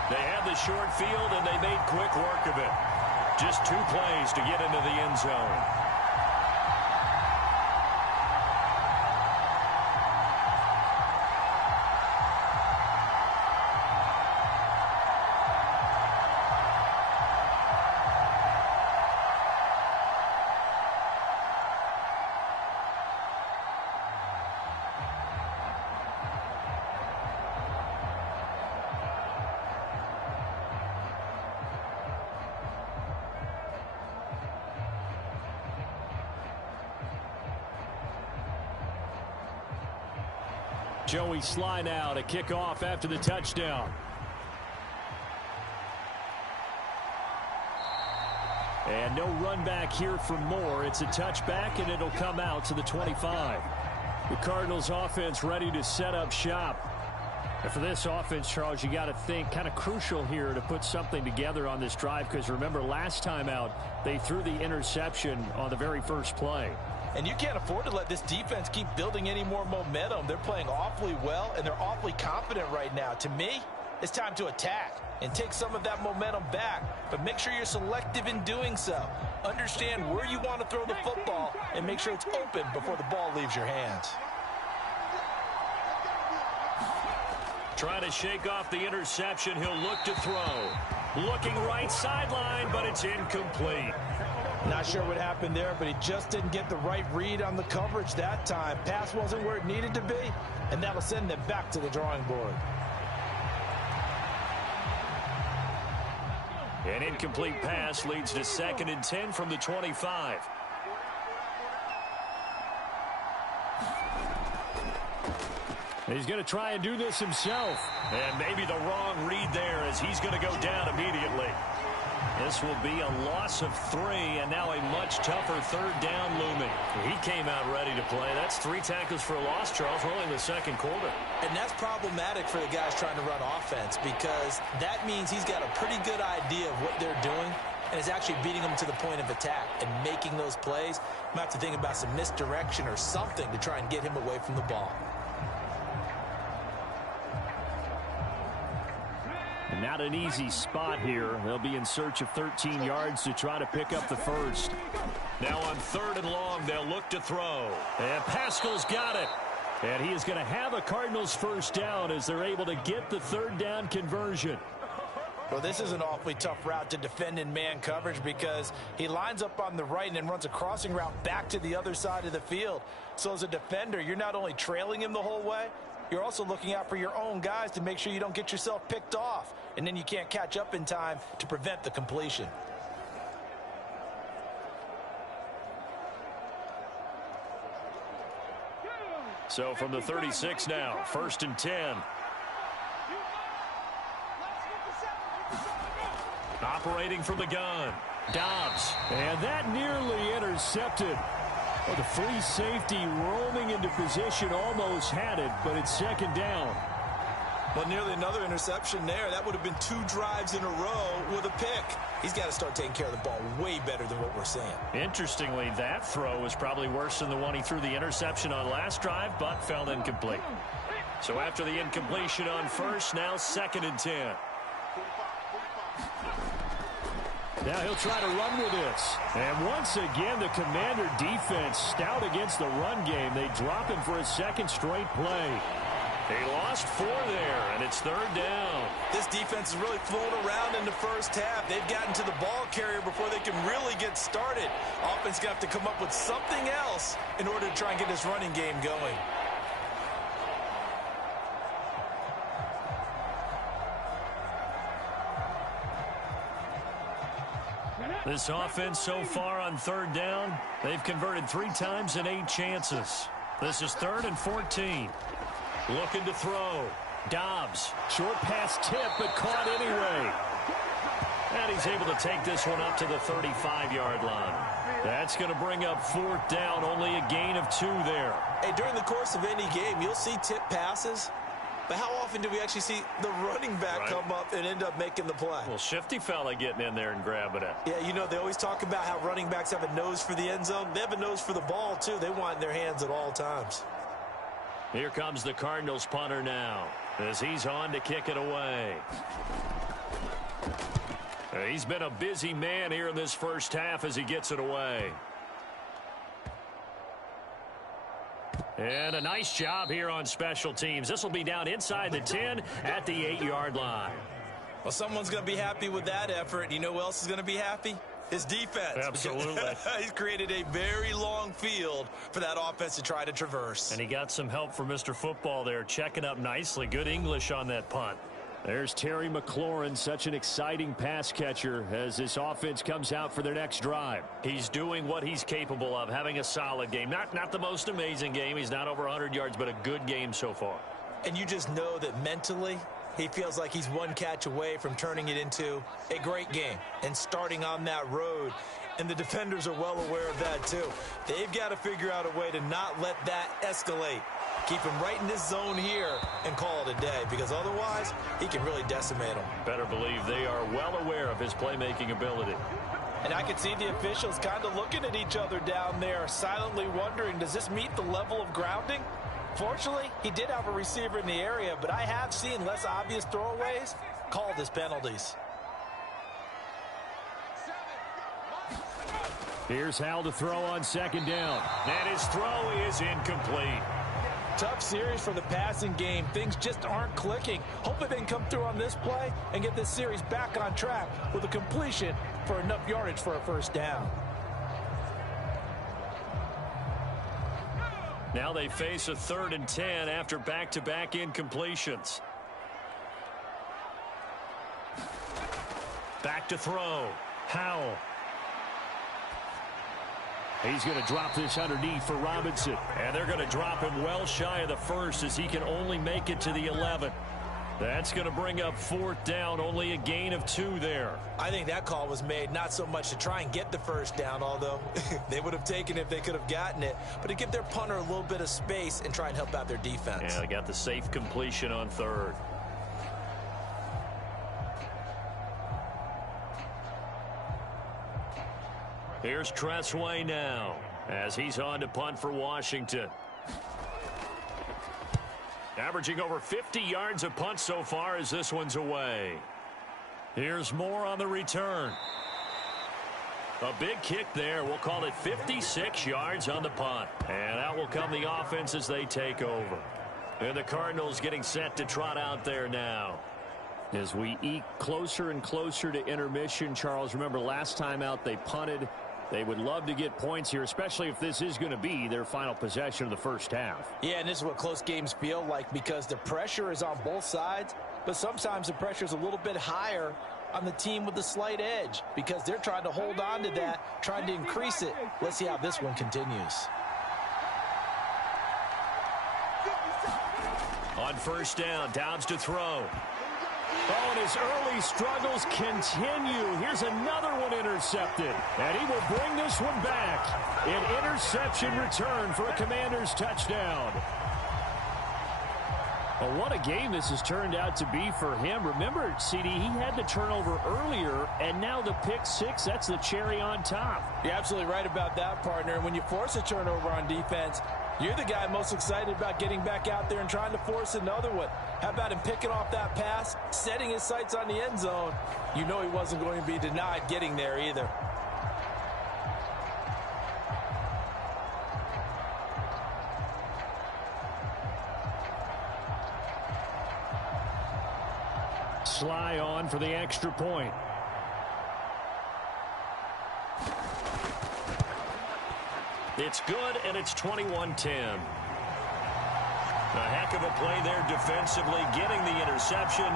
They had the short field, and they made quick work of it. Just 2 plays to get into the end zone. Joey Sly now to kick off after the touchdown. And no run back here for Moore. It's a touchback, and it'll come out to the 25. The Cardinals offense ready to set up shop. And for this offense, Charles, you got to think kind of crucial here to put something together on this drive, because remember last time out they threw the interception on the very first play. And you can't afford to let this defense keep building any more momentum. They're playing awfully well, and they're awfully confident right now. To me, it's time to attack and take some of that momentum back. But make sure you're selective in doing so. Understand where you want to throw the football and make sure it's open before the ball leaves your hands. Trying to shake off the interception. He'll look to throw. Looking right sideline, but it's incomplete. Not sure what happened there, but he just didn't get the right read on the coverage that time. Pass wasn't where it needed to be, and that'll send them back to the drawing board. An incomplete pass leads to 2nd and 10 from the 25. He's going to try and do this himself. And maybe the wrong read there, as he's going to go down immediately. This will be a loss of 3, and now a much tougher 3rd down looming. He came out ready to play. That's 3 tackles for a loss, Charles, rolling the 2nd quarter. And that's problematic for the guys trying to run offense, because that means he's got a pretty good idea of what they're doing and is actually beating them to the point of attack and making those plays. Might have to think about some misdirection or something to try and get him away from the ball. And not an easy spot here. They'll be in search of 13 yards to try to pick up the first. Now on 3rd and long, they'll look to throw. And Pascal's got it. And he is going to have a Cardinals first down as they're able to get the 3rd down conversion. Well, this is an awfully tough route to defend in man coverage, because he lines up on the right and then runs a crossing route back to the other side of the field. So as a defender, you're not only trailing him the whole way, you're also looking out for your own guys to make sure you don't get yourself picked off. And then you can't catch up in time to prevent the completion. So from the 36 now, 1st and 10. Operating from the gun, Dobbs. And that nearly intercepted. Well, the free safety roaming into position almost had it, but it's 2nd down. Well, nearly another interception there. That would have been 2 drives in a row with a pick. He's got to start taking care of the ball way better than what we're seeing. Interestingly, that throw was probably worse than the one he threw the interception on last drive, but fell incomplete. So after the incompletion on 1st, now 2nd and 10. Now he'll try to run with this. And once again, the Commander defense stout against the run game. They drop him for a 2nd straight play. They lost 4 there, and it's 3rd down. This defense is really flown around in the first half. They've gotten to the ball carrier before they can really get started. Offense going to have to come up with something else in order to try and get this running game going. This offense so far on 3rd down, they've converted 3 times in 8 chances. This is 3rd and 14. Looking to throw. Dobbs. Short pass tip, but caught anyway. And he's able to take this one up to the 35-yard line. That's going to bring up 4th down, only a gain of 2 there. Hey, during the course of any game, you'll see tip passes, but But how often do we actually see the running back come up and end up making the play? Well, shifty fella getting in there and grabbing it. Yeah, you know, they always talk about how running backs have a nose for the end zone. They have a nose for the ball, too. They want it in their hands at all times. Here comes the Cardinals punter now as he's on to kick it away. He's been a busy man here in this first half as he gets it away. And a nice job here on special teams. This will be down inside the 10 at the 8-yard line. Well, someone's going to be happy with that effort. You know who else is going to be happy? His defense. Absolutely. He's created a very long field for that offense to try to traverse. And he got some help from Mr. Football there, checking up nicely. Good English on that punt. There's Terry McLaurin, such an exciting pass catcher as this offense comes out for their next drive. He's doing what he's capable of, having a solid game. Not the most amazing game. He's not over 100 yards, but a good game so far. And you just know that mentally, he feels like he's one catch away from turning it into a great game and starting on that road. And the defenders are well aware of that, too. They've got to figure out a way to not let that escalate. Keep him right in this zone here and call it a day, because otherwise he can really decimate them. Better believe they are well aware of his playmaking ability. And I can see the officials kind of looking at each other down there, silently wondering, does this meet the level of grounding? Fortunately, he did have a receiver in the area, but I have seen less obvious throwaways called as penalties. Here's Hal to throw on second down. And his throw is incomplete. Tough series for the passing game. Things just aren't clicking. Hopefully they can come through on this play and get this series back on track with a completion for enough yardage for a first down. Now they face a 3rd and 10 after back-to-back incompletions. Back to throw. Howell. He's going to drop this underneath for Robinson. And they're going to drop him well shy of the first as he can only make it to the 11. That's going to bring up 4th down, only a gain of 2 there. I think that call was made not so much to try and get the first down, although they would have taken it if they could have gotten it, but to give their punter a little bit of space and try and help out their defense. Yeah, they got the safe completion on 3rd. Here's Tressway now as he's on to punt for Washington. Averaging over 50 yards a punt so far as this one's away. Here's Moore on the return. A big kick there. We'll call it 56 yards on the punt. And out will come the offense as they take over. And the Cardinals getting set to trot out there now. As we eke closer and closer to intermission, Charles, remember last time out they punted. They would love to get points here, especially if this is going to be their final possession of the first half. Yeah, and this is what close games feel like because the pressure is on both sides, but sometimes the pressure is a little bit higher on the team with the slight edge because they're trying to hold on to that, trying to increase it. Let's see how this one continues. On first down, Dobbs to throw. Oh, and his early struggles continue. Here's another one intercepted. And he will bring this one back. An interception return for a Commanders touchdown. Well, what a game this has turned out to be for him. Remember, CD, he had the turnover earlier, and now the pick six, that's the cherry on top. You're absolutely right about that, partner. When you force a turnover on defense, you're the guy most excited about getting back out there and trying to force another one. How about him picking off that pass, setting his sights on the end zone? You know he wasn't going to be denied getting there either. Sly on for the extra point. It's good, and it's 21-10. A heck of a play there defensively, getting the interception,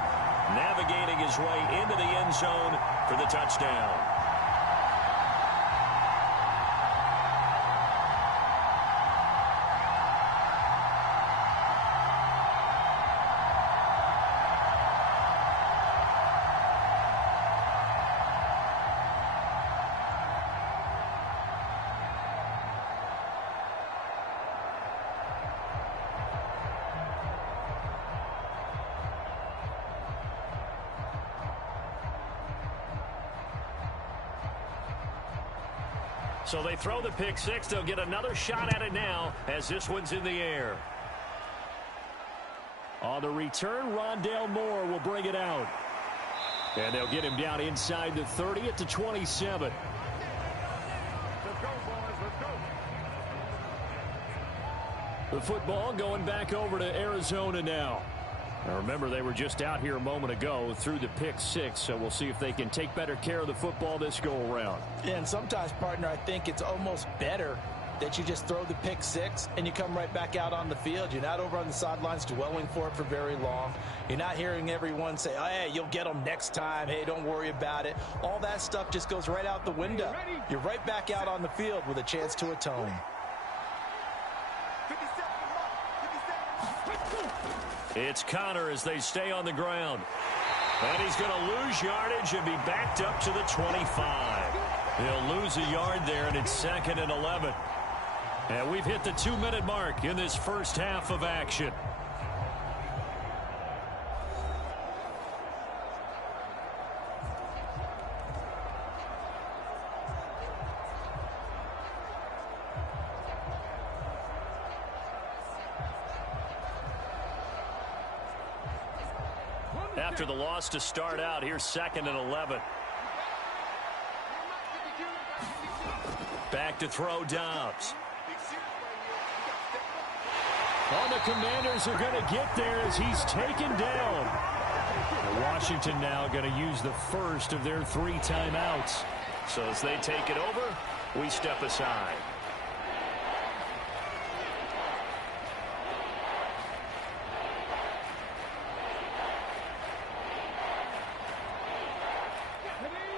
navigating his way into the end zone for the touchdown. So they throw the pick six. They'll get another shot at it now as this one's in the air. On the return, Rondale Moore will bring it out. And they'll get him down inside the 30 at the 27. Let's go, boys. Let's go. The football going back over to Arizona now. Now remember, they were just out here a moment ago through the pick six, so we'll see if they can take better care of the football this go-around. Yeah, and sometimes, partner, I think it's almost better that you just throw the pick six and you come right back out on the field. You're not over on the sidelines dwelling for it for very long. You're not hearing everyone say, oh, hey, you'll get them next time. Hey, don't worry about it. All that stuff just goes right out the window. You're right back out on the field with a chance to atone. It's Connor as they stay on the ground. And he's going to lose yardage and be backed up to the 25. He'll lose a yard there, and it's 2nd and 11. And we've hit the 2-minute mark in this first half of action. After the loss to start out, here's 2nd and 11. Back to throw Dobbs. Oh, the Commanders are going to get there as he's taken down. And Washington now going to use the first of their 3 timeouts. So as they take it over, we step aside.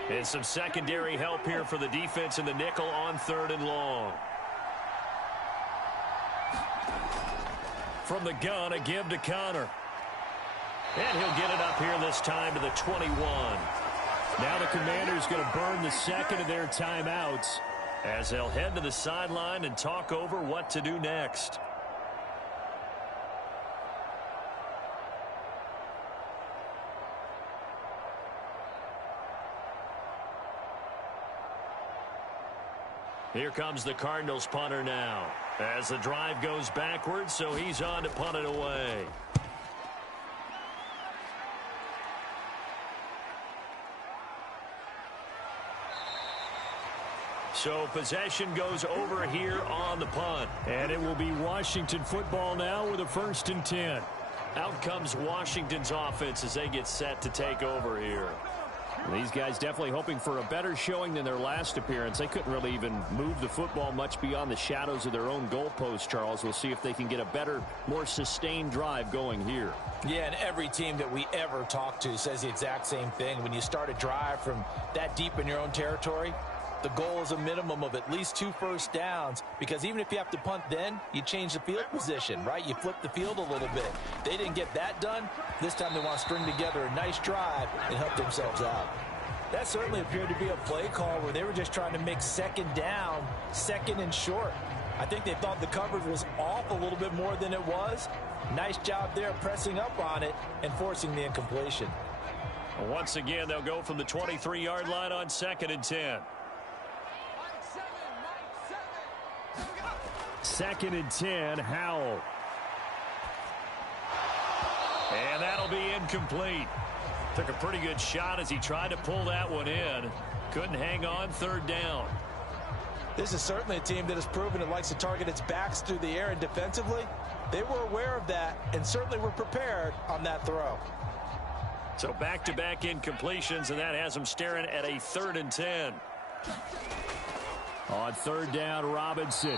And some secondary help here for the defense in the nickel on 3rd and long. From the gun, a give to Connor. And he'll get it up here this time to the 21. Now the Commanders going to burn the 2nd of their timeouts as they'll head to the sideline and talk over what to do next. Here comes the Cardinals punter now as the drive goes backwards, so he's on to punt it away. So possession goes over here on the punt. And it will be Washington football now with a 1st and 10. Out comes Washington's offense as they get set to take over here. These guys definitely hoping for a better showing than their last appearance. They couldn't really even move the football much beyond the shadows of their own goalpost, Charles. We'll see if they can get a better, more sustained drive going here. Yeah, and every team that we ever talk to says the exact same thing. When you start a drive from that deep in your own territory, the goal is a minimum of at least 2 first downs, because even if you have to punt then, you change the field position, right? You flip the field a little bit. They didn't get that done. This time they want to string together a nice drive and help themselves out. That certainly appeared to be a play call where they were just trying to make 2nd down, 2nd and short. I think they thought the coverage was off a little bit more than it was. Nice job there pressing up on it and forcing the incompletion. Once again, they'll go from the 23-yard line on 2nd and 10. 2nd and 10, Howell. And that'll be incomplete. Took a pretty good shot as he tried to pull that one in. Couldn't hang on 3rd down. This is certainly a team that has proven it likes to target its backs through the air, and defensively, they were aware of that and certainly were prepared on that throw. So back-to-back incompletions, and that has them staring at a 3rd and 10. On 3rd down, Robinson.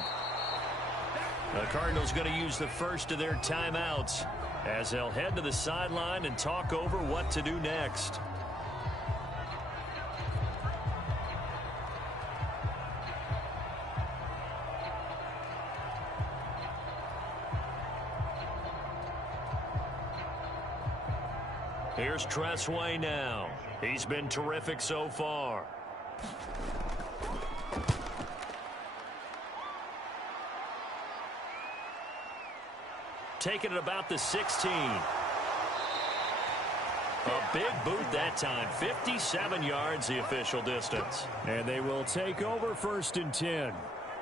The Cardinals going to use the first of their timeouts as they'll head to the sideline and talk over what to do next. Here's Tressway now. He's been terrific so far. Taking it about the 16. A big boot that time. 57 yards the official distance. And they will take over 1st and 10.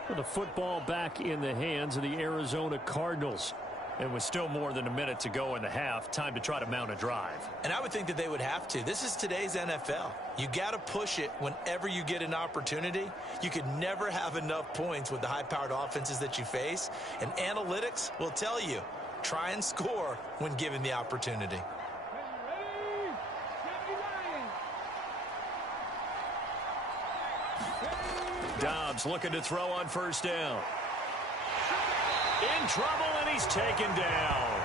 With the football back in the hands of the Arizona Cardinals. And with still more than a minute to go in the half, time to try to mount a drive. And I would think that they would have to. This is today's NFL. You got to push it whenever you get an opportunity. You could never have enough points with the high-powered offenses that you face. And analytics will tell you, try and score when given the opportunity. Dobbs looking to throw on 1st down. In trouble, and he's taken down.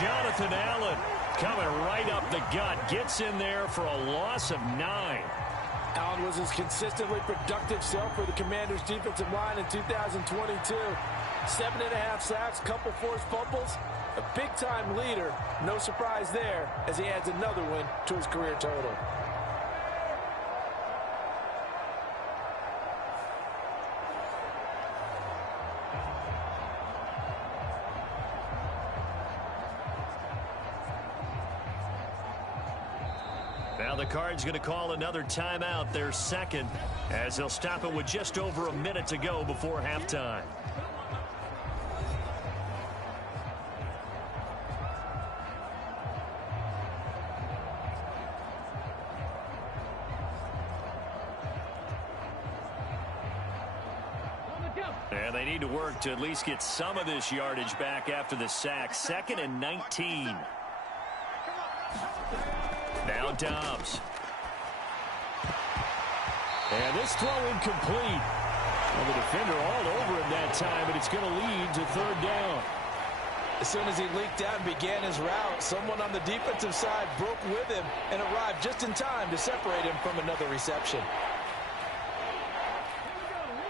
Jonathan Allen coming right up the gut. Gets in there for a loss of 9. Allen was his consistently productive self for the Commanders' defensive line in 2022. 7.5 sacks, couple forced fumbles. A big-time leader. No surprise there as he adds another win to his career total. Now the Cards going to call another timeout, their second, as they'll stop it with just over a minute to go before halftime. And they need to work to at least get some of this yardage back after the sack. 2nd and 19. Now Dobbs. And this throw incomplete. Well, the defender all over him that time, but it's going to lead to 3rd down. As soon as he leaked out and began his route, someone on the defensive side broke with him and arrived just in time to separate him from another reception.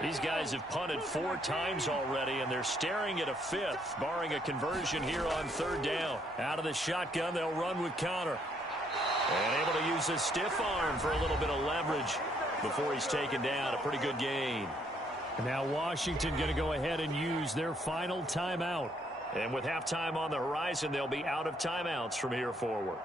These guys have punted 4 times already, and they're staring at a 5th, barring a conversion here on 3rd down. Out of the shotgun, they'll run with Connor. And able to use his stiff arm for a little bit of leverage before he's taken down. A pretty good gain. And now Washington going to go ahead and use their final timeout. And with halftime on the horizon, they'll be out of timeouts from here forward.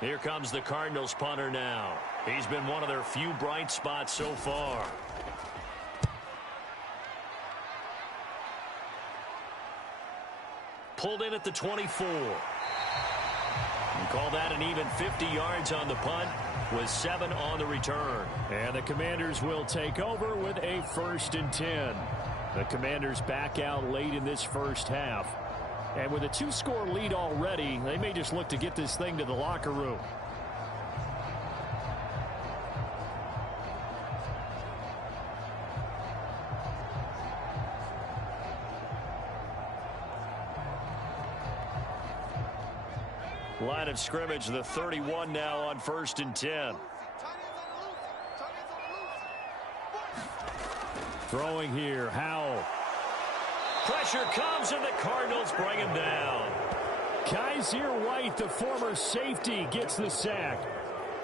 Here comes the Cardinals punter now. He's been one of their few bright spots so far. Pulled in at the 24. And call that an even 50 yards on the punt with 7 on the return. And the Commanders will take over with a 1st and 10. The Commanders back out late in this first half. And with a 2-score lead already, they may just look to get this thing to the locker room. Line of scrimmage, the 31 now on 1st and 10. Throwing here, Howell. Pressure comes, and the Cardinals bring him down. Kaiser White, the former safety, gets the sack.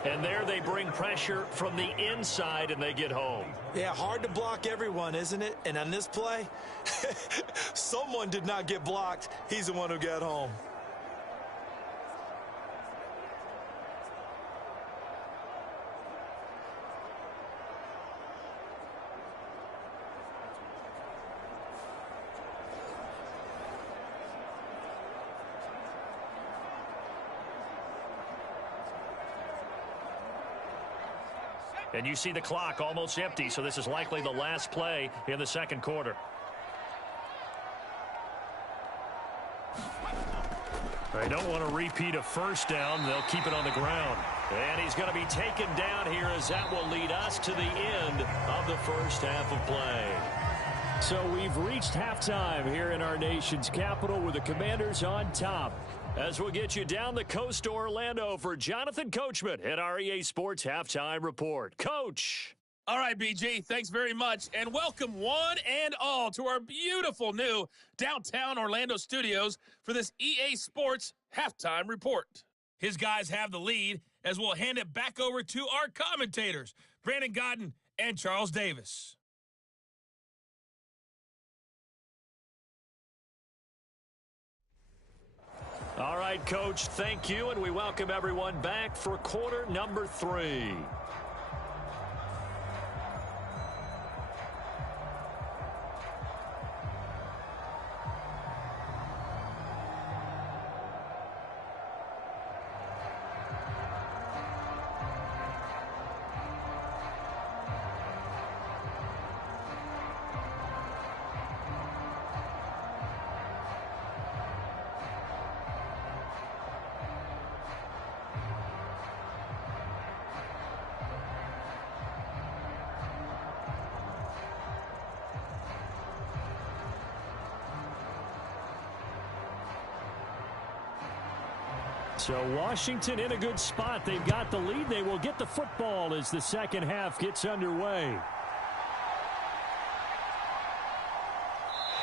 And there they bring pressure from the inside, and they get home. Yeah, hard to block everyone, isn't it? And on this play, someone did not get blocked. He's the one who got home. And you see the clock almost empty, so this is likely the last play in the second quarter. They don't want to repeat a first down. They'll keep it on the ground. And he's going to be taken down here, as that will lead us to the end of the first half of play. So we've reached halftime here in our nation's capital with the Commanders on top. As we'll get you down the coast to Orlando for Jonathan Coachman at our EA Sports Halftime Report. Coach. All right, BG, thanks very much. And welcome one and all to our beautiful new downtown Orlando studios for this EA Sports Halftime Report. His guys have the lead as we'll hand it back over to our commentators, Brandon Godden and Charles Davis. right, Coach. Thank you, and we welcome everyone back for quarter number 3. So Washington in a good spot. They've got the lead. They will get the football as the second half gets underway.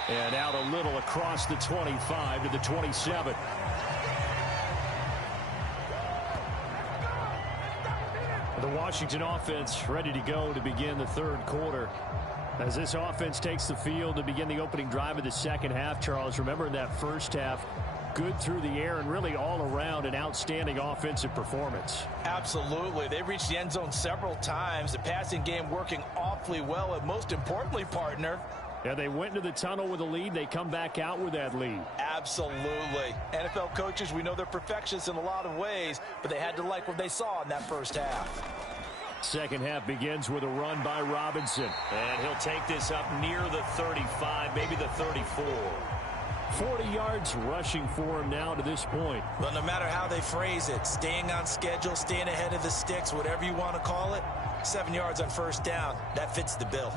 And out a little across the 25 to the 27. The Washington offense ready to go to begin the third quarter. As this offense takes the field to begin the opening drive of the second half, Charles, remember in that first half, good through the air and really all around an outstanding offensive performance. Absolutely. They reached the end zone several times. The passing game working awfully well. And most importantly, partner, yeah, they went into the tunnel with a lead. They come back out with that lead. Absolutely. NFL coaches, we know they're perfectionists in a lot of ways, but they had to like what they saw in that first half. Second half begins with a run by Robinson. And he'll take this up near the 35, maybe the 34. 40 yards rushing for him now to this point. Well, no matter how they phrase it, staying on schedule, staying ahead of the sticks, whatever you want to call it, 7 yards on first down, that fits the bill.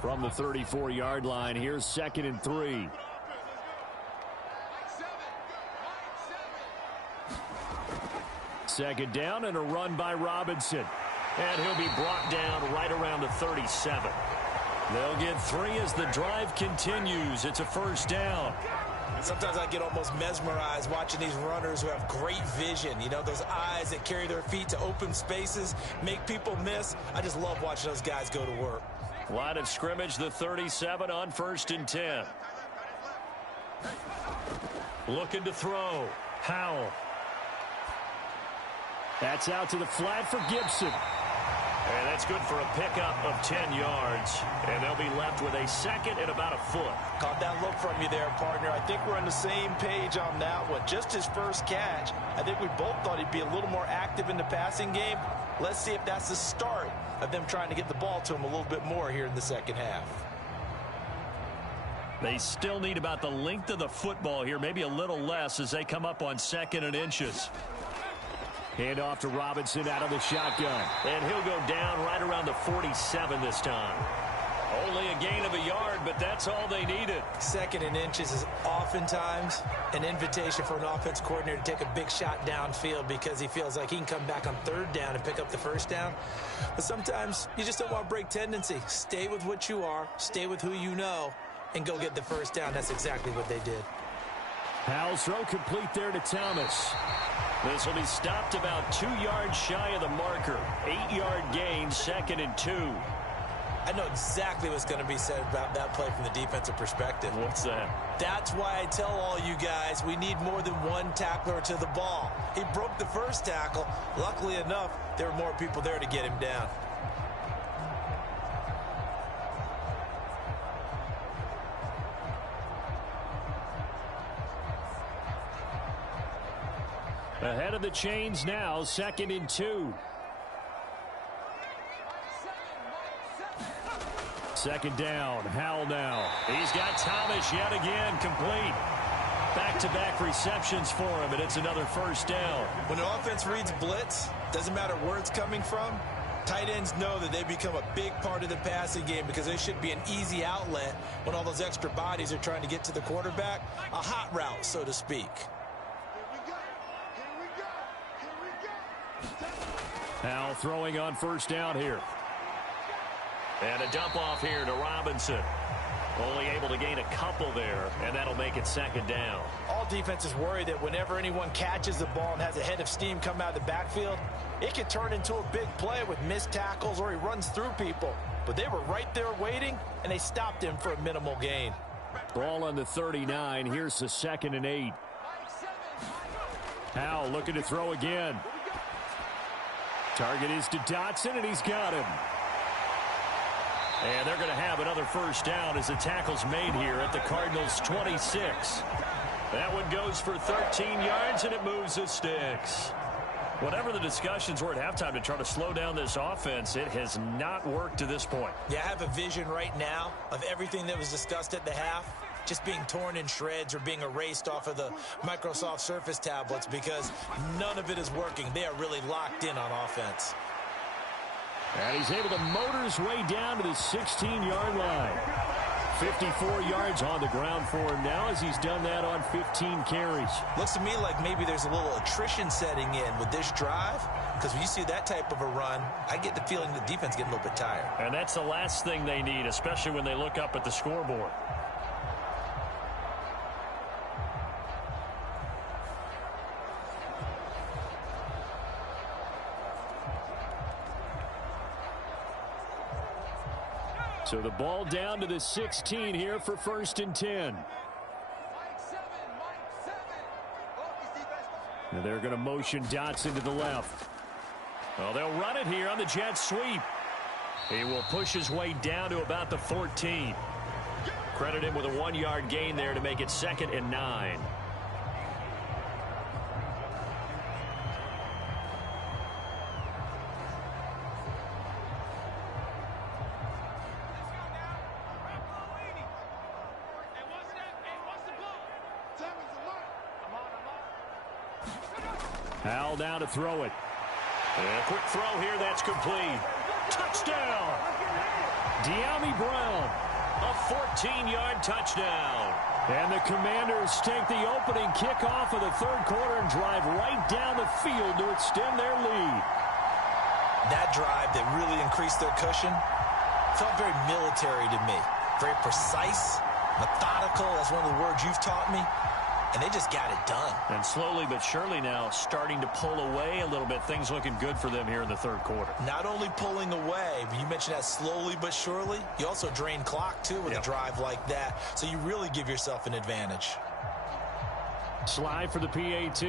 From the 34-yard line, here's 2nd and 3. Second down and a run by Robinson. And he'll be brought down right around the 37. They'll get 3 as the drive continues. It's a first down. Sometimes I get almost mesmerized watching these runners who have great vision. You know, those eyes that carry their feet to open spaces, make people miss. I just love watching those guys go to work. Line of scrimmage, the 37 on 1st and 10. Looking to throw. Howell. That's out to the flat for Gibson. And that's good for a pickup of 10 yards. And they'll be left with a second and about a foot. Caught that look from you there, partner. I think we're on the same page on that one. Just his first catch. I think we both thought he'd be a little more active in the passing game. Let's see if that's the start of them trying to get the ball to him a little bit more here in the second half. They still need about the length of the football here, maybe a little less as they come up on 2nd and inches. Hand off to Robinson out of the shotgun. And he'll go down right around the 47 this time. Only a gain of a yard, but that's all they needed. 2nd and inches is oftentimes an invitation for an offense coordinator to take a big shot downfield because he feels like he can come back on 3rd down and pick up the first down. But sometimes you just don't want to break tendency. Stay with what you are, stay with who you know, and go get the first down. That's exactly what they did. Howell's throw complete there to Thomas. This will be stopped about 2 yards shy of the marker. 8-yard gain, 2nd and 2. I know exactly what's going to be said about that play from the defensive perspective. What's that? That's why I tell all you guys we need more than one tackler to the ball. He broke the first tackle. Luckily enough, there were more people there to get him down. Ahead of the chains now, 2nd and 2. 2nd down, Howell now. He's got Thomas yet again, complete. Back-to-back receptions for him, and it's another first down. When the offense reads blitz, doesn't matter where it's coming from, tight ends know that they become a big part of the passing game because they should be an easy outlet when all those extra bodies are trying to get to the quarterback. A hot route, so to speak. Howell throwing on 1st down here. And a dump off here to Robinson. Only able to gain a couple there, and that'll make it 2nd down. All defenses worry that whenever anyone catches the ball and has a head of steam come out of the backfield, it can turn into a big play with missed tackles or he runs through people. But they were right there waiting, and they stopped him for a minimal gain. Ball on the 39. Here's the 2nd and 8. Howell looking to throw again. Target is to Dotson, and he's got him. And they're going to have another first down as the tackle's made here at the Cardinals' 26. That one goes for 13 yards, and it moves the sticks. Whatever the discussions were at halftime to try to slow down this offense, it has not worked to this point. Yeah, I have a vision right now of everything that was discussed at the half just being torn in shreds or being erased off of the Microsoft Surface tablets because none of it is working. They are really locked in on offense. And he's able to motor his way down to the 16-yard line. 54 yards on the ground for him now as he's done that on 15 carries. Looks to me like maybe there's a little attrition setting in with this drive, because when you see that type of a run, I get the feeling the defense getting a little bit tired. And that's the last thing they need, especially when they look up at the scoreboard. So the ball down to the 16 here for 1st and 10. And they're going to motion Dotson to the left. Well, they'll run it here on the jet sweep. He will push his way down to about the 14. Credit him with a 1-yard gain there to make it 2nd and 9. Howell down to throw it. And a quick throw here, that's complete. Touchdown! De'Ami Brown, a 14-yard touchdown. And the Commanders take the opening kickoff of the 3rd quarter and drive right down the field to extend their lead. That drive that really increased their cushion felt very military to me. Very precise, methodical, that's one of the words you've taught me. And they just got it done. And slowly but surely now starting to pull away a little bit. Things looking good for them here in the 3rd quarter. Not only pulling away, but you mentioned that slowly but surely. You also drain clock, too, with a drive like that. So you really give yourself an advantage. Slide for the PAT.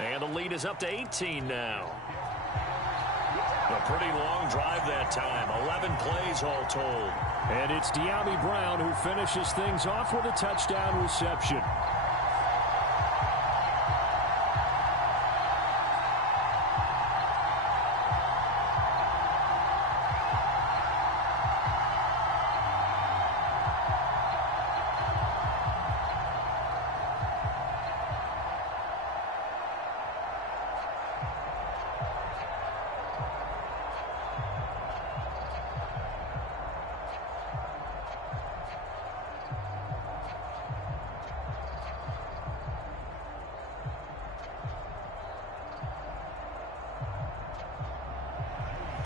And the lead is up to 18 now. A pretty long drive that time. 11 plays all told. And it's De'Ami Brown who finishes things off with a touchdown reception.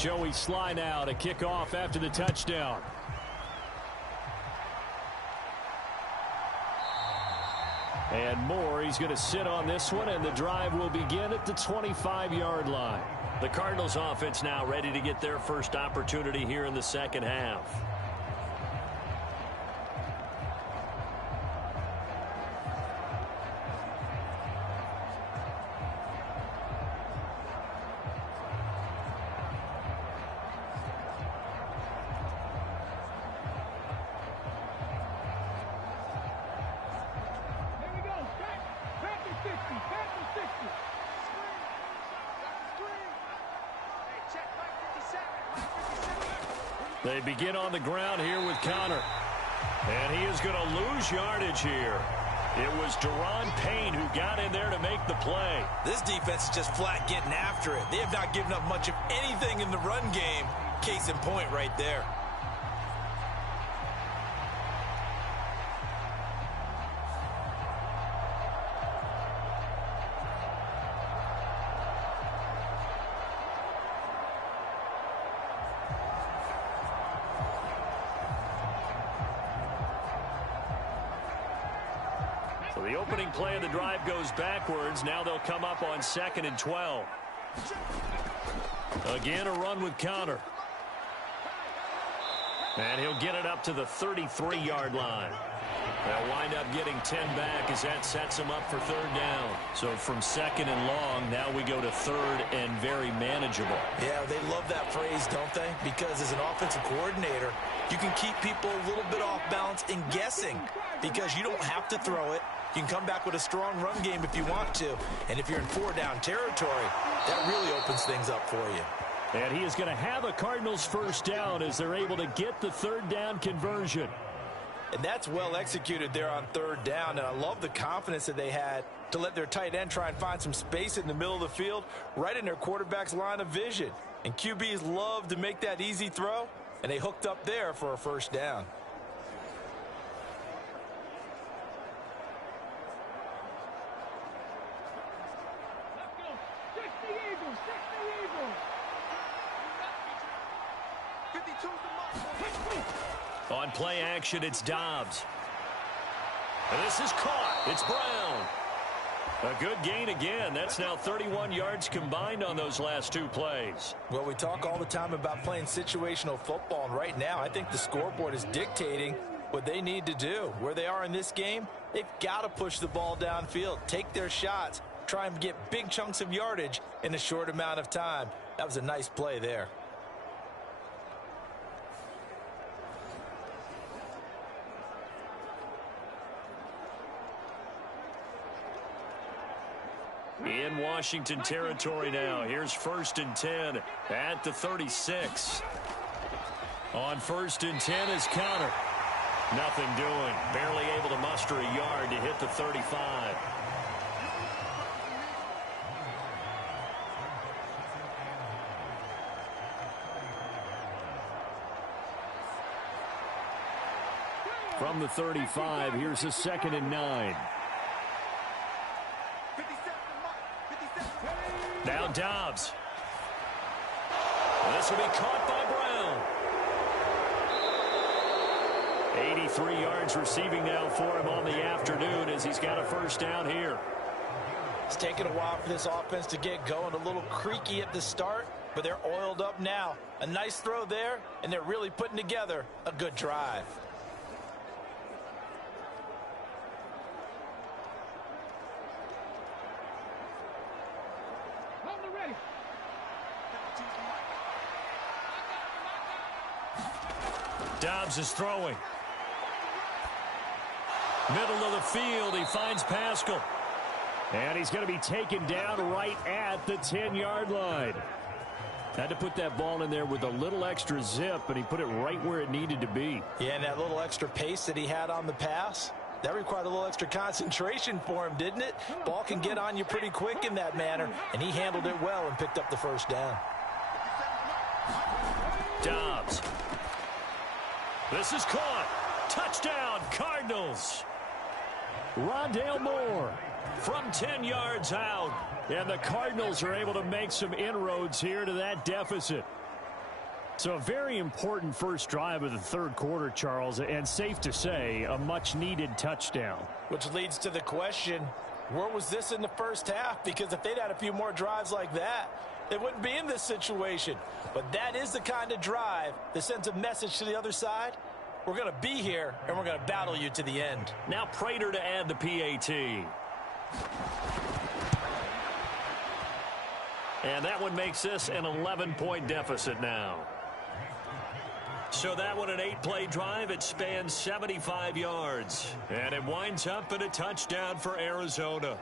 Joey Sly now to kick off after the touchdown. And Moore, he's going to sit on this one, and the drive will begin at the 25-yard line. The Cardinals offense now ready to get their first opportunity here in the 2nd half. They begin on the ground here with Connor. And he is going to lose yardage here. It was Deron Payne who got in there to make the play. This defense is just flat getting after it. They have not given up much of anything in the run game. Case in point right there. opening play of the drive goes backwards. Now they'll come up on 2nd and 12. Again, a run with Connor. And he'll get it up to the 33-yard line. They'll wind up getting 10 back as that sets them up for 3rd down. So from 2nd and long, now we go to 3rd and very manageable. Yeah, they love that phrase, don't they? Because as an offensive coordinator, you can keep people a little bit off balance and guessing because you don't have to throw it. You can come back with a strong run game if you want to. And if you're in 4-down territory, that really opens things up for you. And he is going to have a Cardinals 1st down as they're able to get the 3rd down conversion. And that's well executed there on 3rd down. And I love the confidence that they had to let their tight end try and find some space in the middle of the field, right in their quarterback's line of vision. And QBs love to make that easy throw, and they hooked up there for a 1st down. On play action, it's Dobbs. And this is caught. It's Brown. A good gain again. That's now 31 yards combined on those last 2 plays. Well, we talk all the time about playing situational football, and right now I think the scoreboard is dictating what they need to do. Where they are in this game, they've got to push the ball downfield, take their shots, try and get big chunks of yardage in a short amount of time. That was a nice play there. In Washington territory now. Here's 1st and 10 at the 36. On 1st and 10 is Connor. Nothing doing. Barely able to muster a yard to hit the 35. From the 35, here's a 2nd and 9. Now Dobbs. This will be caught by Brown. 83 yards receiving now for him on the afternoon as he's got a 1st down here. It's taken a while for this offense to get going. A little creaky at the start, but they're oiled up now. A nice throw there, and they're really putting together a good drive. Dobbs is throwing. Middle of the field, he finds Pascal. And he's going to be taken down right at the 10-yard line. Had to put that ball in there with a little extra zip, but he put it right where it needed to be. Yeah, and that little extra pace that he had on the pass, that required a little extra concentration for him, didn't it? Ball can get on you pretty quick in that manner, and he handled it well and picked up the 1st down. Dobbs. This is caught. Touchdown, Cardinals. Rondale Moore from 10 yards out. And the Cardinals are able to make some inroads here to that deficit. So a very important 1st drive of the 3rd quarter, Charles, and safe to say, a much-needed touchdown. Which leads to the question, where was this in the 1st half? Because if they'd had a few more drives like that, they wouldn't be in this situation. But that is the kind of drive that sends a message to the other side. We're going to be here, and we're going to battle you to the end. Now Prater to add the PAT. And that one makes this an 11-point deficit now. So that one, an 8-play drive. It spans 75 yards. And it winds up in a touchdown for Arizona.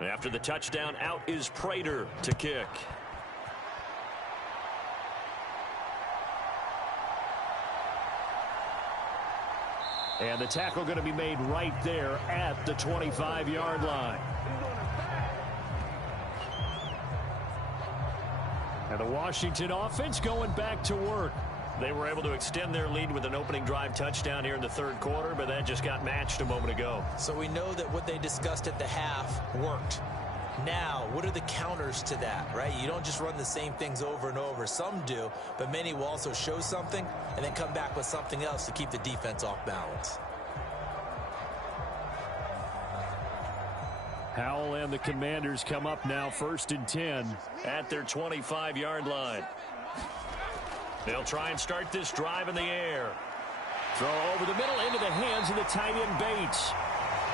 After the touchdown, out is Prater to kick. And the tackle going to be made right there at the 25-yard line. And the Washington offense going back to work. They were able to extend their lead with an opening drive touchdown here in the third quarter, but that just got matched a moment ago. So we know that what they discussed at the half worked. Now, what are the counters to that, right? You don't just run the same things over and over. Some do, but many will also show something and then come back with something else to keep the defense off balance. Howell and the Commanders come up now 1st and 10 at their 25-yard line. They'll try and start this drive in the air. Throw over the middle into the hands of the tight end Bates.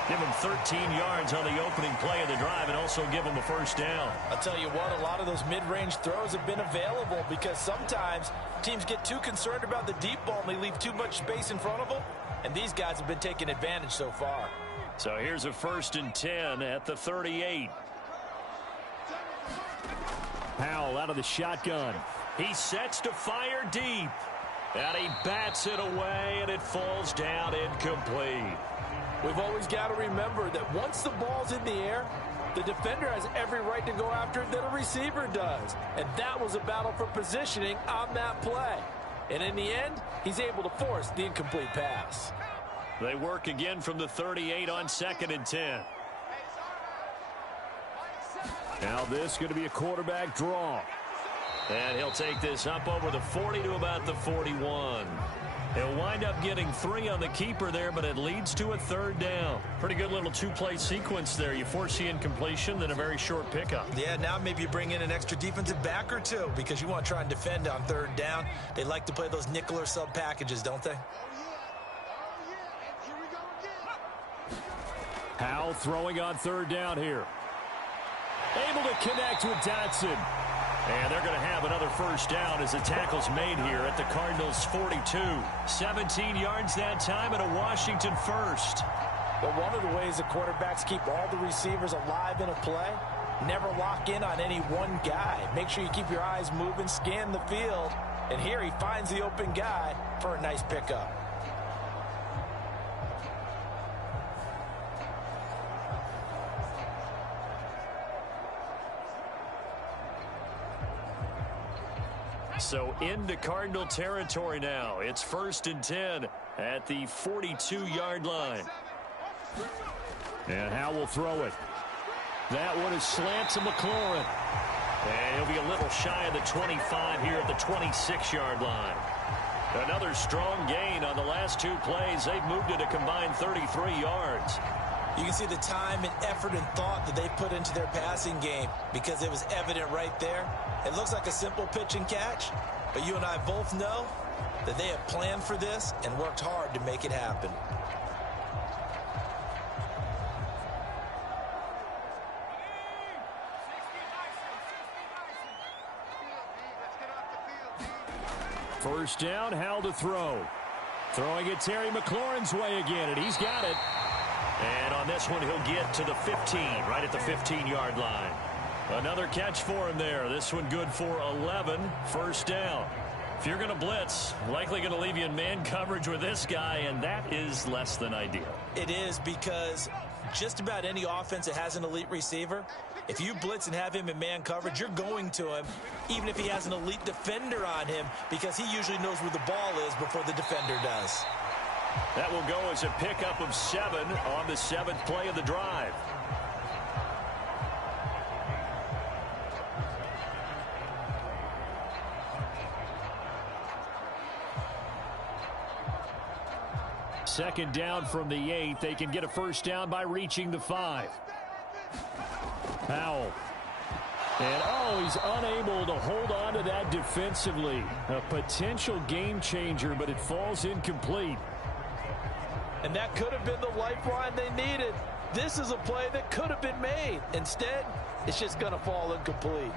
Give him 13 yards on the opening play of the drive and also give him a first down. I'll tell you what, a lot of those mid-range throws have been available because sometimes teams get too concerned about the deep ball and they leave too much space in front of them. And these guys have been taking advantage so far. So here's a 1st and 10 at the 38. Howell out of the shotgun. He sets to fire deep. And he bats it away, and it falls down incomplete. We've always got to remember that once the ball's in the air, the defender has every right to go after it that a receiver does. And that was a battle for positioning on that play. And in the end, he's able to force the incomplete pass. They work again from the 38 on 2nd and 10. Now this is going to be a quarterback draw. And he'll take this up over the 40 to about the 41. He'll wind up getting 3 on the keeper there, but it leads to a 3rd down. Pretty good little 2-play sequence there. You force the incompletion, then a very short pickup. Yeah, now maybe you bring in an extra defensive back or two because you want to try and defend on 3rd down. They like to play those nickel or sub packages, don't they? Howell throwing on 3rd down here. Able to connect with Dotson. And they're going to have another first down as the tackle's made here at the Cardinals' 42. 17 yards that time and a Washington first. But one of the ways the quarterbacks keep all the receivers alive in a play, never lock in on any one guy. Make sure you keep your eyes moving, scan the field. And here he finds the open guy for a nice pickup. So into Cardinal territory now. It's 1st and 10 at the 42-yard line. And Howell will throw it. That one is slant to McLaurin. And he'll be a little shy of the 25 here at the 26-yard line. Another strong gain on the last 2 plays. They've moved it a combined 33 yards. You can see the time and effort and thought that they put into their passing game because it was evident right there. It looks like a simple pitch and catch, but you and I both know that they have planned for this and worked hard to make it happen. First down, Howell to throw. Throwing it Terry McLaurin's way again, and he's got it. And on this one, he'll get to the 15, right at the 15-yard line. Another catch for him there. This one good for 11. First down. If you're going to blitz, likely going to leave you in man coverage with this guy, and that is less than ideal. It is because just about any offense that has an elite receiver, if you blitz and have him in man coverage, you're going to him, even if he has an elite defender on him, because he usually knows where the ball is before the defender does. That will go as a pickup of 7 on the 7th play of the drive. Second down from the 8. They can get a first down by reaching the 5. Howell. And, he's unable to hold on to that defensively. A potential game changer, but it falls incomplete. And that could have been the lifeline they needed. This is a play that could have been made. Instead, it's just going to fall incomplete.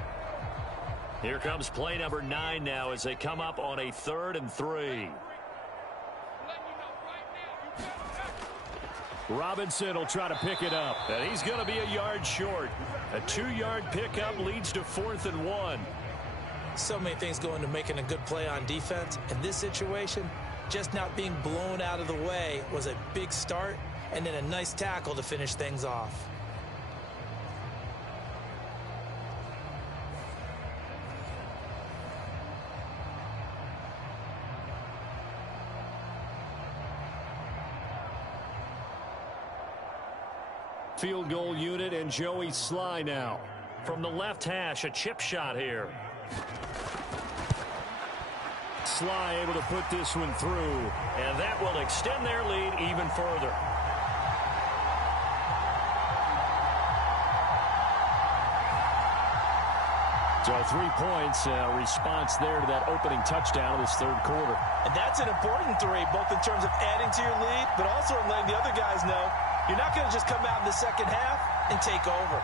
Here comes play number 9 now as they come up on a 3rd and 3. Robinson will try to pick it up. And he's going to be a yard short. A 2-yard pickup leads to 4th and 1. So many things go into making a good play on defense. In this situation, just not being blown out of the way was a big start, and then a nice tackle to finish things off. Field goal unit and Joey Sly now. From the left hash, a chip shot here. Sly able to put this one through. And that will extend their lead even further. So 3 points, response there to that opening touchdown of this third quarter. And that's an important 3, both in terms of adding to your lead, but also in letting the other guys know you're not going to just come out in the second half and take over.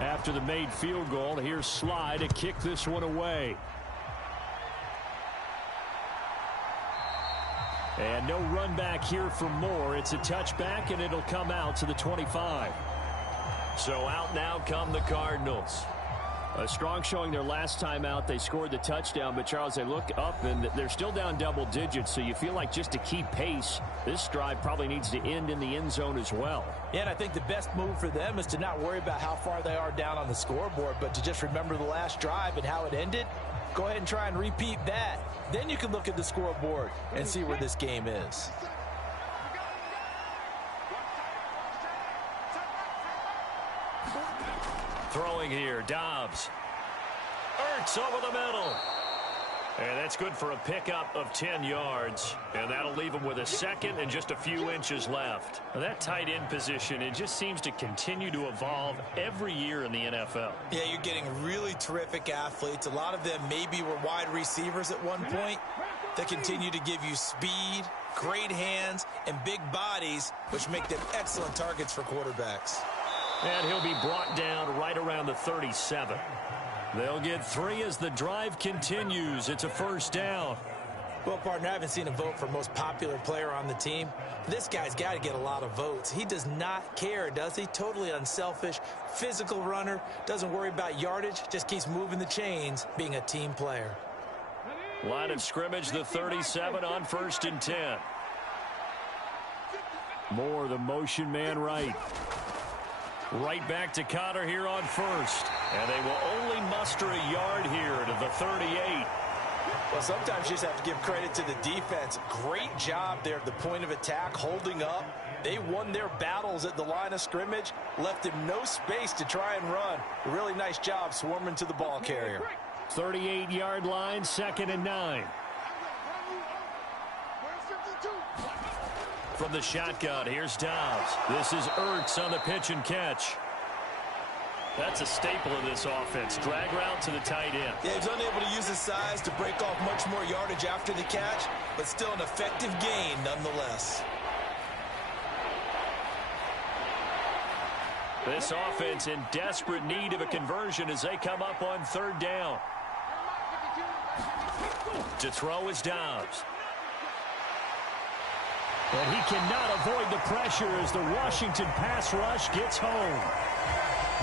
After the made field goal, here's Sly to kick this one away. And no run back here for Moore. It's a touchback, and it'll come out to the 25. So out now come the Cardinals. A strong showing their last time out. They scored the touchdown, but Charles, they look up and they're still down double digits, so you feel like just to keep pace, this drive probably needs to end in the end zone as well. Yeah, and I think the best move for them is to not worry about how far they are down on the scoreboard, but to just remember the last drive and how it ended. Go ahead and try and repeat that. Then you can look at the scoreboard and see where this game is. Throwing here, Dobbs. Ertz over the middle. And that's good for a pickup of 10 yards. And that'll leave him with a second and just a few inches left. Now that tight end position, it just seems to continue to evolve every year in the NFL. Yeah, you're getting really terrific athletes. A lot of them maybe were wide receivers at one point. They continue to give you speed, great hands, and big bodies, which make them excellent targets for quarterbacks. And he'll be brought down right around the 37. They'll get 3 as the drive continues. It's a first down. Well, partner, I haven't seen a vote for most popular player on the team. This guy's got to get a lot of votes. He does not care, does he? Totally unselfish, physical runner, doesn't worry about yardage, just keeps moving the chains, being a team player. Line of scrimmage, the 37 on 1st and 10. Moore, the motion man right. Right back to Connor here on 1st. And they will only muster a yard here to the 38. Well, sometimes you just have to give credit to the defense. Great job there at the point of attack, holding up. They won their battles at the line of scrimmage, left him no space to try and run. A really nice job swarming to the ball carrier. 38-yard line, 2nd and 9. From the shotgun, here's Dobbs. This is Ertz on the pitch and catch. That's a staple of this offense. Drag route to the tight end. Yeah, he's unable to use his size to break off much more yardage after the catch, but still an effective gain nonetheless. This offense in desperate need of a conversion as they come up on 3rd down. To throw is Dobbs. And he cannot avoid the pressure as the Washington pass rush gets home.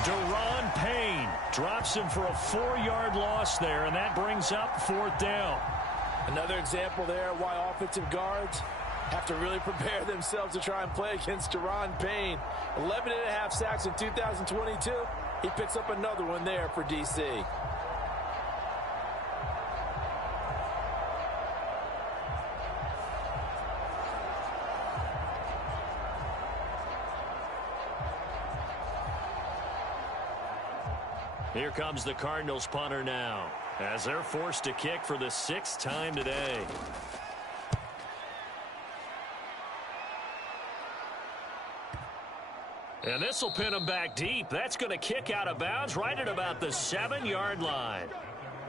Deron Payne drops him for a 4-yard loss there, and that brings up 4th down. Another example there why offensive guards have to really prepare themselves to try and play against Deron Payne. 11.5 sacks in 2022. He picks up another one there for D.C. Here comes the Cardinals punter now, as they're forced to kick for the 6th time today. And this will pin them back deep. That's going to kick out of bounds right at about the 7-yard line.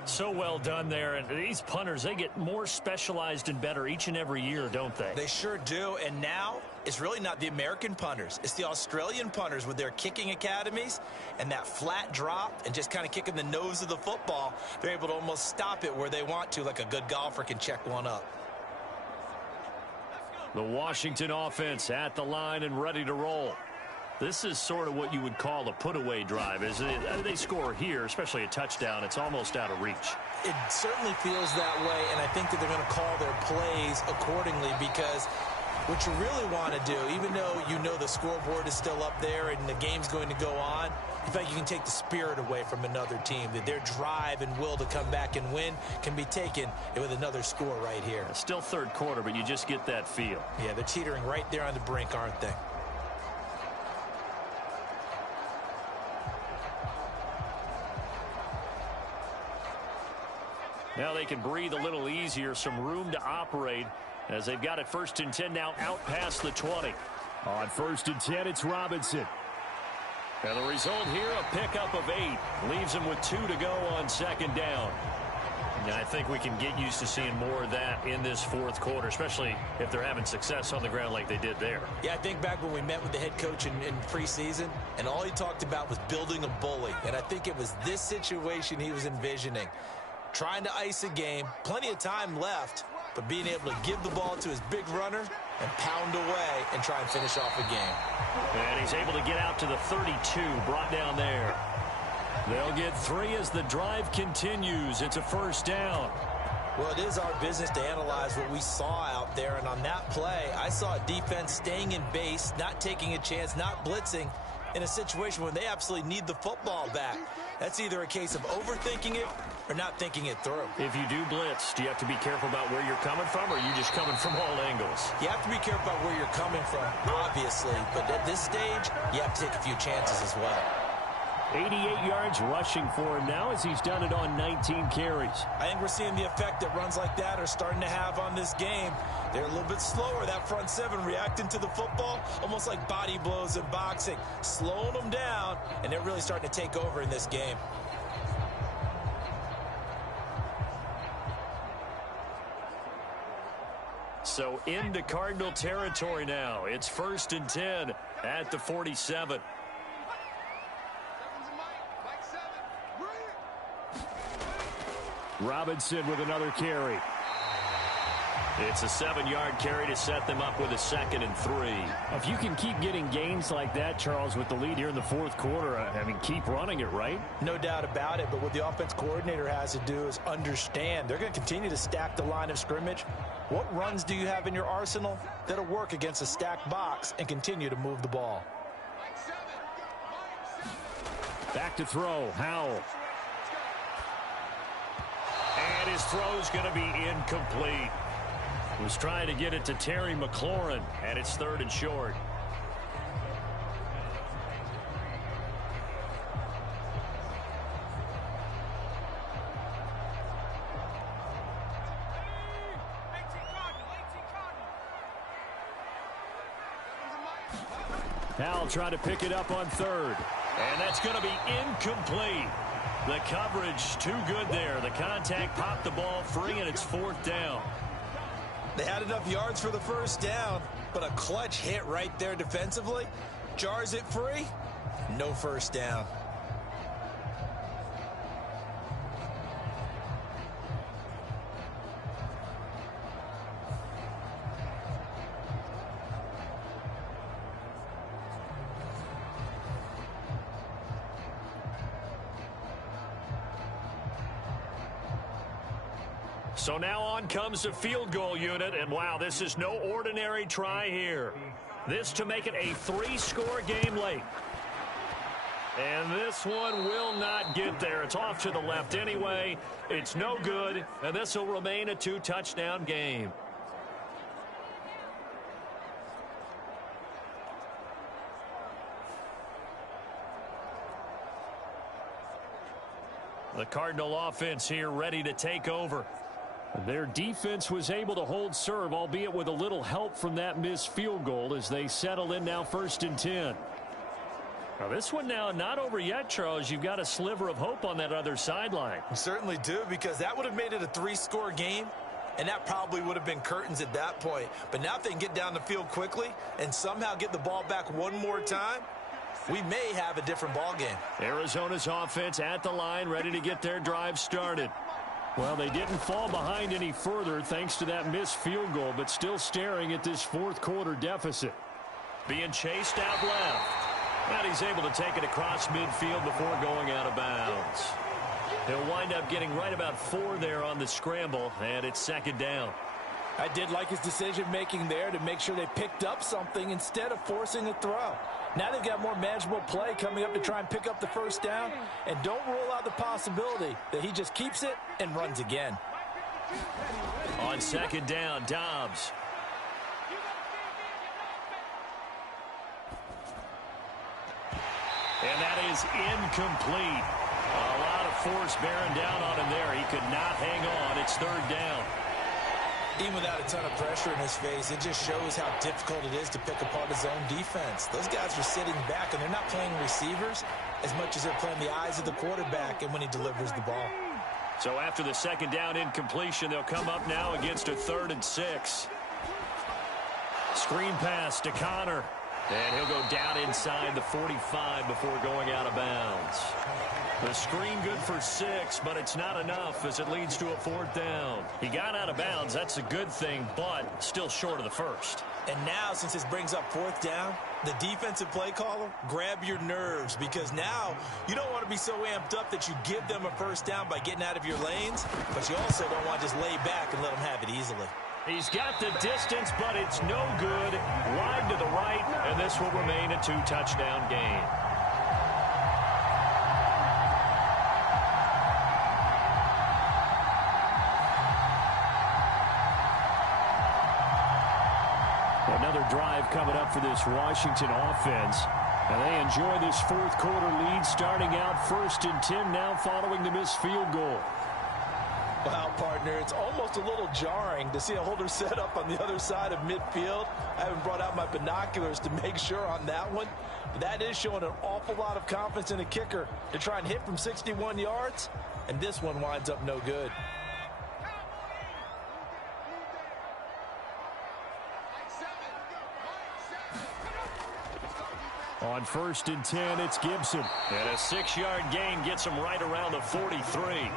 So well done there. And these punters, they get more specialized and better each and every year, don't they? They sure do. And now it's really not the American punters. It's the Australian punters with their kicking academies and that flat drop and just kind of kicking the nose of the football. They're able to almost stop it where they want to, like a good golfer can check one up. The Washington offense at the line and ready to roll. This is sort of what you would call a put-away drive. As they score here, especially a touchdown, it's almost out of reach. It certainly feels that way, and I think that they're going to call their plays accordingly, because what you really want to do, even though you know the scoreboard is still up there and the game's going to go on, in fact, you can take the spirit away from another team, that their drive and will to come back and win can be taken with another score right here. Still third quarter, but you just get that feel. Yeah, they're teetering right there on the brink, aren't they? Now they can breathe a little easier, some room to operate as they've got it 1st and 10 now out past the 20. On 1st and 10, it's Robinson. And the result here, a pickup of 8. Leaves him with 2 to go on 2nd down. And I think we can get used to seeing more of that in this 4th quarter, especially if they're having success on the ground like they did there. Yeah, I think back when we met with the head coach in preseason, and all he talked about was building a bully. And I think it was this situation he was envisioning. Trying to ice a game, plenty of time left, but being able to give the ball to his big runner and pound away and try and finish off a game. And he's able to get out to the 32, brought down there. They'll get 3 as the drive continues. It's a 1st down. Well, it is our business to analyze what we saw out there, and on that play, I saw a defense staying in base, not taking a chance, not blitzing, in a situation when they absolutely need the football back. That's either a case of overthinking it or not thinking it through. If you do blitz, do you have to be careful about where you're coming from, or are you just coming from all angles? You have to be careful about where you're coming from, obviously, but at this stage, you have to take a few chances as well. 88 yards rushing for him now as he's done it on 19 carries. I think we're seeing the effect that runs like that are starting to have on this game. They're a little bit slower, that front 7 reacting to the football, almost like body blows in boxing, slowing them down, and they're really starting to take over in this game. So into Cardinal territory now. It's 1st and 10 at the 47. Robinson with another carry. It's a 7-yard carry to set them up with a 2nd and 3. If you can keep getting gains like that, Charles, with the lead here in the 4th quarter, I mean, keep running it, right? No doubt about it, but what the offense coordinator has to do is understand they're going to continue to stack the line of scrimmage. What runs do you have in your arsenal that'll work against a stacked box and continue to move the ball? Back to throw, Howell. And his throw's going to be incomplete. Was trying to get it to Terry McLaurin, and it's 3rd and short. Howell trying to pick it up on 3rd. And that's going to be incomplete. The coverage too good there. The contact popped the ball free, and it's 4th down. They had enough yards for the 1st down, but a clutch hit right there defensively jars it free. No 1st down. So now on comes the field goal unit, and wow, this is no ordinary try here. This to make it a 3-score game late. And this one will not get there. It's off to the left anyway. It's no good, and this will remain a 2-touchdown game. The Cardinal offense here ready to take over. Their defense was able to hold serve, albeit with a little help from that missed field goal as they settle in now 1st and 10. Now this one now not over yet, Charles. You've got a sliver of hope on that other sideline. We certainly do, because that would have made it a 3-score game, and that probably would have been curtains at that point. But now if they can get down the field quickly and somehow get the ball back one more time, we may have a different ball game. Arizona's offense at the line, ready to get their drive started. Well, they didn't fall behind any further thanks to that missed field goal, but still staring at this 4th quarter deficit. Being chased out left. And he's able to take it across midfield before going out of bounds. He'll wind up getting right about 4 there on the scramble, and it's second down. I did like his decision-making there to make sure they picked up something instead of forcing a throw. Now they've got more manageable play coming up to try and pick up the first down, and don't rule out the possibility that he just keeps it and runs again. On second down, Dobbs. And that is incomplete. A lot of force bearing down on him there. He could not hang on. It's third down. Even without a ton of pressure in his face, it just shows how difficult it is to pick apart his own defense. Those guys are sitting back, and they're not playing receivers as much as they're playing the eyes of the quarterback and when he delivers the ball. So after the second down incompletion, they'll come up now against a 3rd and 6. Screen pass to Connor. And he'll go down inside the 45 before going out of bounds. The screen good for 6, but it's not enough as it leads to a 4th down. He got out of bounds. That's a good thing, but still short of the first. And now, since this brings up 4th down, the defensive play caller, grab your nerves, because now you don't want to be so amped up that you give them a first down by getting out of your lanes, but you also don't want to just lay back and let them have it easily. He's got the distance, but it's no good. Wide to the right, and this will remain a 2-touchdown game. Another drive coming up for this Washington offense. And they enjoy this 4th quarter lead, starting out 1st and 10 now following the missed field goal. Wow, partner, it's almost a little jarring to see a holder set up on the other side of midfield. I haven't brought out my binoculars to make sure on that one. That is showing an awful lot of confidence in a kicker to try and hit from 61 yards, and this one winds up no good. On 1st and 10, it's Gibson. And a 6-yard gain gets him right around the 43.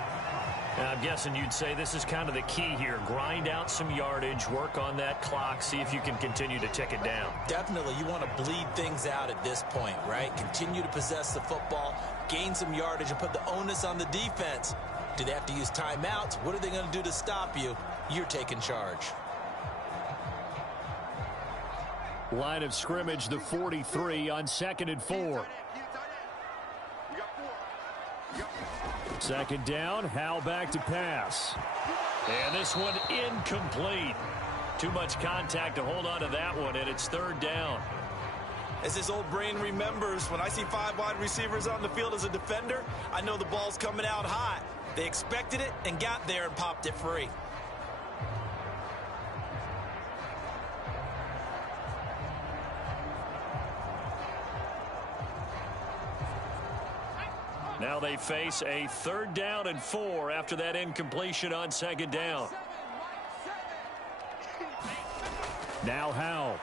Now, I'm guessing you'd say this is kind of the key here. Grind out some yardage, work on that clock, see if you can continue to tick it down. Definitely, you want to bleed things out at this point, right? Continue to possess the football, gain some yardage, and put the onus on the defense. Do they have to use timeouts? What are they going to do to stop you? You're taking charge. Line of scrimmage, the 43 on 2nd and 4. Second down, Howell back to pass. And this one incomplete. Too much contact to hold on to that one, and it's 3rd down. As this old brain remembers, when I see 5 wide receivers on the field as a defender, I know the ball's coming out hot. They expected it and got there and popped it free. Now they face a 3rd down and 4 after that incompletion on 2nd down. Now Howell.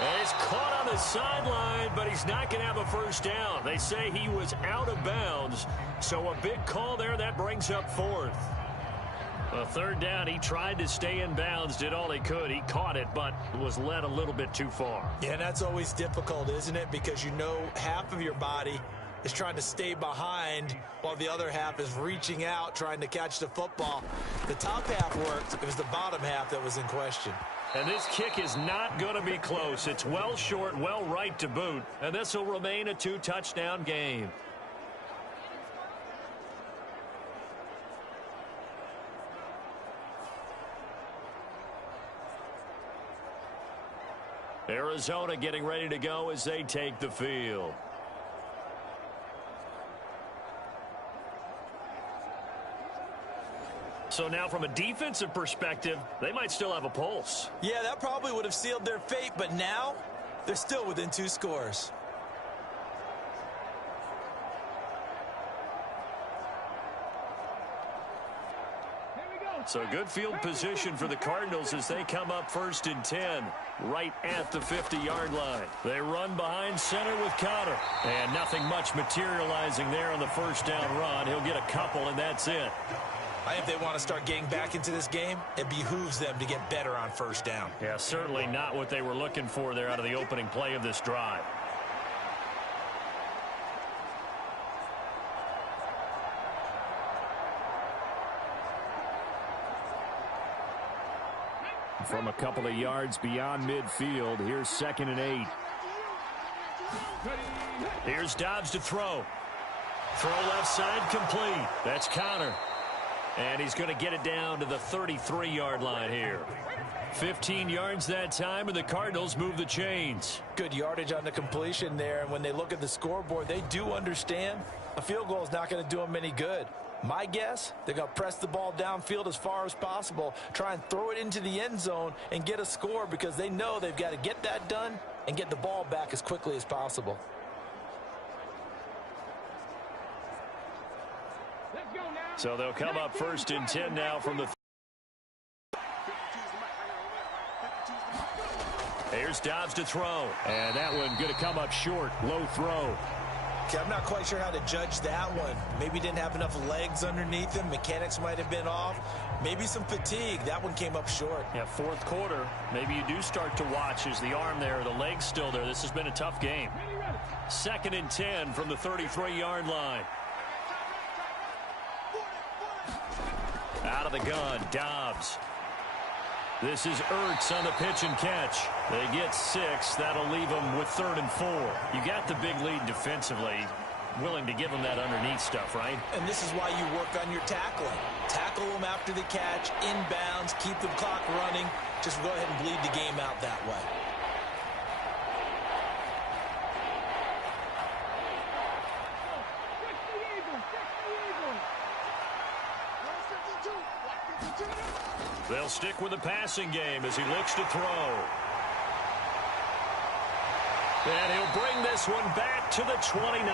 And he's caught on the sideline, but he's not going to have a first down. They say he was out of bounds, so a big call there. That brings up 4th. A 3rd down, he tried to stay in bounds, did all he could. He caught it, but was led a little bit too far. Yeah, that's always difficult, isn't it? Because you know half of your body is trying to stay behind while the other half is reaching out, trying to catch the football. The top half worked. It was the bottom half that was in question. And this kick is not going to be close. It's well short, well right to boot. And this will remain a 2-touchdown game. Arizona getting ready to go as they take the field. So now from a defensive perspective, they might still have a pulse. Yeah, that probably would have sealed their fate, but now they're still within 2 scores. So good field position for the Cardinals as they come up 1st and 10, right at the 50-yard line. They run behind center with Connor, and nothing much materializing there on the first down run. He'll get a couple, and that's it. I think if they want to start getting back into this game, it behooves them to get better on first down. Yeah, certainly not what they were looking for there out of the opening play of this drive. From a couple of yards beyond midfield, here's 2nd and 8. Here's Dobbs to throw. Throw left side complete. That's Connor. And he's going to get it down to the 33-yard line here. 15 yards that time, and the Cardinals move the chains. Good yardage on the completion there, and when they look at the scoreboard, they do understand a field goal is not going to do them any good. My guess, they're going to press the ball downfield as far as possible, try and throw it into the end zone and get a score because they know they've got to get that done and get the ball back as quickly as possible. So they'll come up 1st and 10 now from the. Here's Dobbs to throw. And that one going to come up short. Low throw. Okay, I'm not quite sure how to judge that one. Maybe didn't have enough legs underneath him. Mechanics might have been off. Maybe some fatigue. That one came up short. Yeah, 4th quarter. Maybe you do start to watch. Is the arm there, the leg's still there? This has been a tough game. 2nd and 10 from the 33-yard line. Out of the gun, Dobbs. This is Ertz on the pitch and catch. They get 6. That'll leave them with 3rd and 4. You got the big lead defensively. Willing to give them that underneath stuff, right? And this is why you work on your tackling. Tackle them after the catch, inbounds, keep the clock running. Just go ahead and bleed the game out that way. They'll stick with the passing game as he looks to throw. And he'll bring this one back to the 29.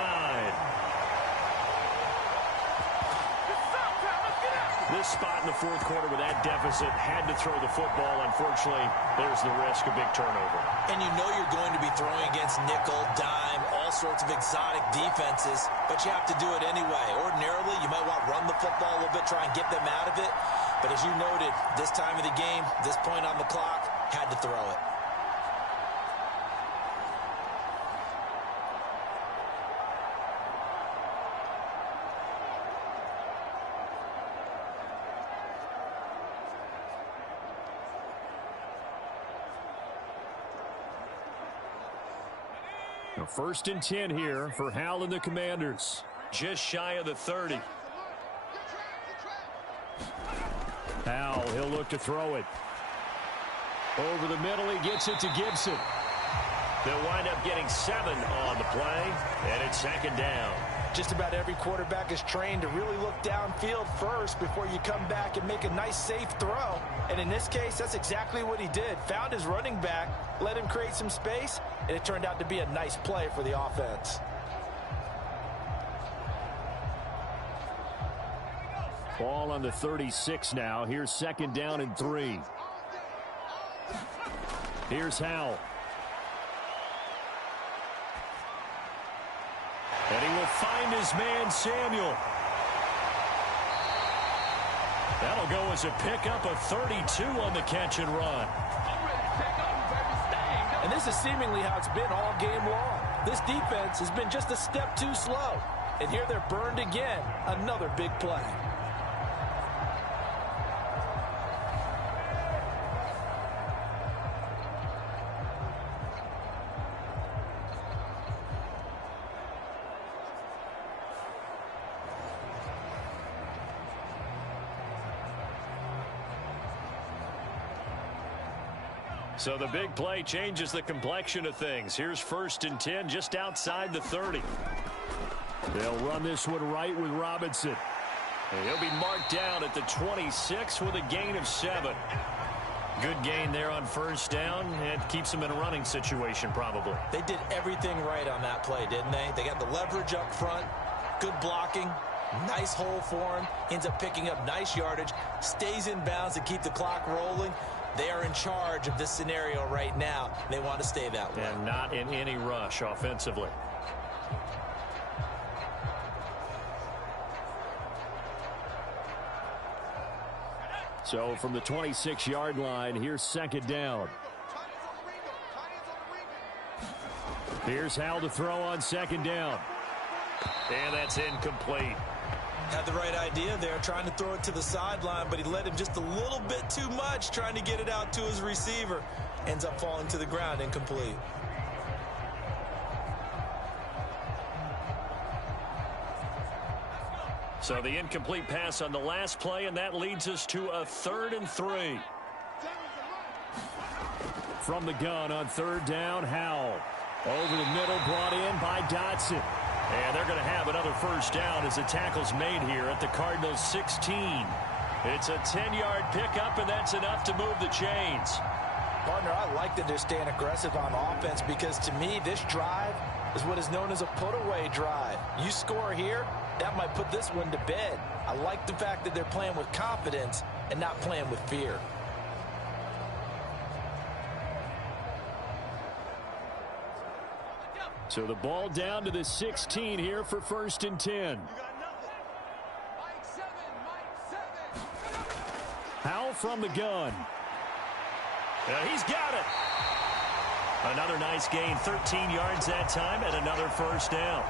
This spot in the 4th quarter with that deficit, had to throw the football. Unfortunately, there's the risk of big turnover. And you know you're going to be throwing against nickel, dime, all sorts of exotic defenses, but you have to do it anyway. Ordinarily, you might want to run the football a little bit, try and get them out of it. But as you noted, this time of the game, this point on the clock, had to throw it. Now 1st and 10 here for Hal and the Commanders. Just shy of the 30. Hal, he'll look to throw it. Over the middle, he gets it to Gibson. They'll wind up getting 7 on the play, and it's 2nd down. Just about every quarterback is trained to really look downfield first before you come back and make a nice, safe throw. And in this case, that's exactly what he did. Found his running back, let him create some space, and it turned out to be a nice play for the offense. Ball on the 36 now. Here's 2nd down and 3. Here's Hal. And he will find his man, Samuel. That'll go as a pickup of 32 on the catch and run. And this is seemingly how it's been all game long. This defense has been just a step too slow. And here they're burned again. Another big play. So the big play changes the complexion of things. Here's 1st and 10 just outside the 30. They'll run this one right with Robinson. And he'll be marked down at the 26 with a gain of 7. Good gain there on 1st down. It keeps them in a running situation probably. They did everything right on that play, didn't they? They got the leverage up front, good blocking, nice hole for him, ends up picking up nice yardage, stays in bounds to keep the clock rolling. They are in charge of this scenario right now. They want to stay that way. And not in any rush offensively. So from the 26-yard line, here's 2nd down. Here's Hal to throw on 2nd down. And that's incomplete. Had the right idea there, trying to throw it to the sideline, but he let him just a little bit too much, trying to get it out to his receiver. Ends up falling to the ground, incomplete. So the incomplete pass on the last play, and that leads us to a 3rd and 3. From the gun on 3rd down, Howell. Over the middle, brought in by Dotson. And they're going to have another 1st down as the tackle's made here at the Cardinals' 16. It's a 10-yard pickup, and that's enough to move the chains. Partner, I like that they're staying aggressive on offense because, to me, this drive is what is known as a put-away drive. You score here, that might put this one to bed. I like the fact that they're playing with confidence and not playing with fear. So the ball down to the 16 here for 1st and 10. Howell from the gun. He's got it. Another nice gain, 13 yards that time, and another 1st down.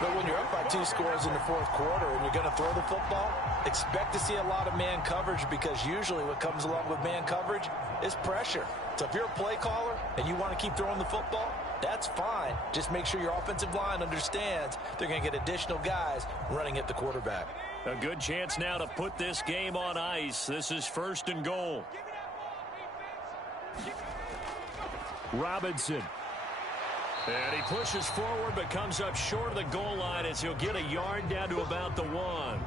But when you're up by 2 scores in the 4th quarter and you're going to throw the football, expect to see a lot of man coverage because usually what comes along with man coverage is pressure. So if you're a play caller and you want to keep throwing the football, that's fine. Just make sure your offensive line understands they're going to get additional guys running at the quarterback. A good chance now to put this game on ice. This is 1st and goal. Robinson. And he pushes forward but comes up short of the goal line as he'll get a yard down to about the 1.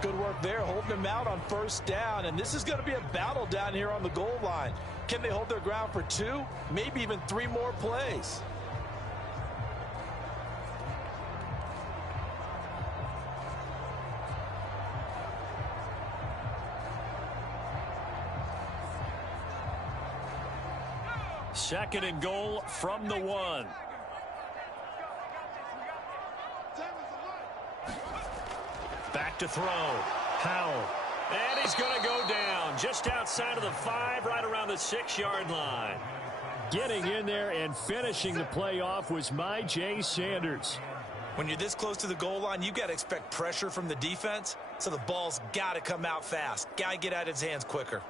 Good work there, holding them out on 1st down. And this is going to be a battle down here on the goal line. Can they hold their ground for 2, maybe even 3 more plays? Second and goal from the 1. Back to throw. Howell. And he's going to go down just outside of the 5, right around the 6-yard line. Getting in there and finishing the play off was J. Sanders. When you're this close to the goal line, you've got to expect pressure from the defense, so the ball's got to come out fast. Got to get out of his hands quicker.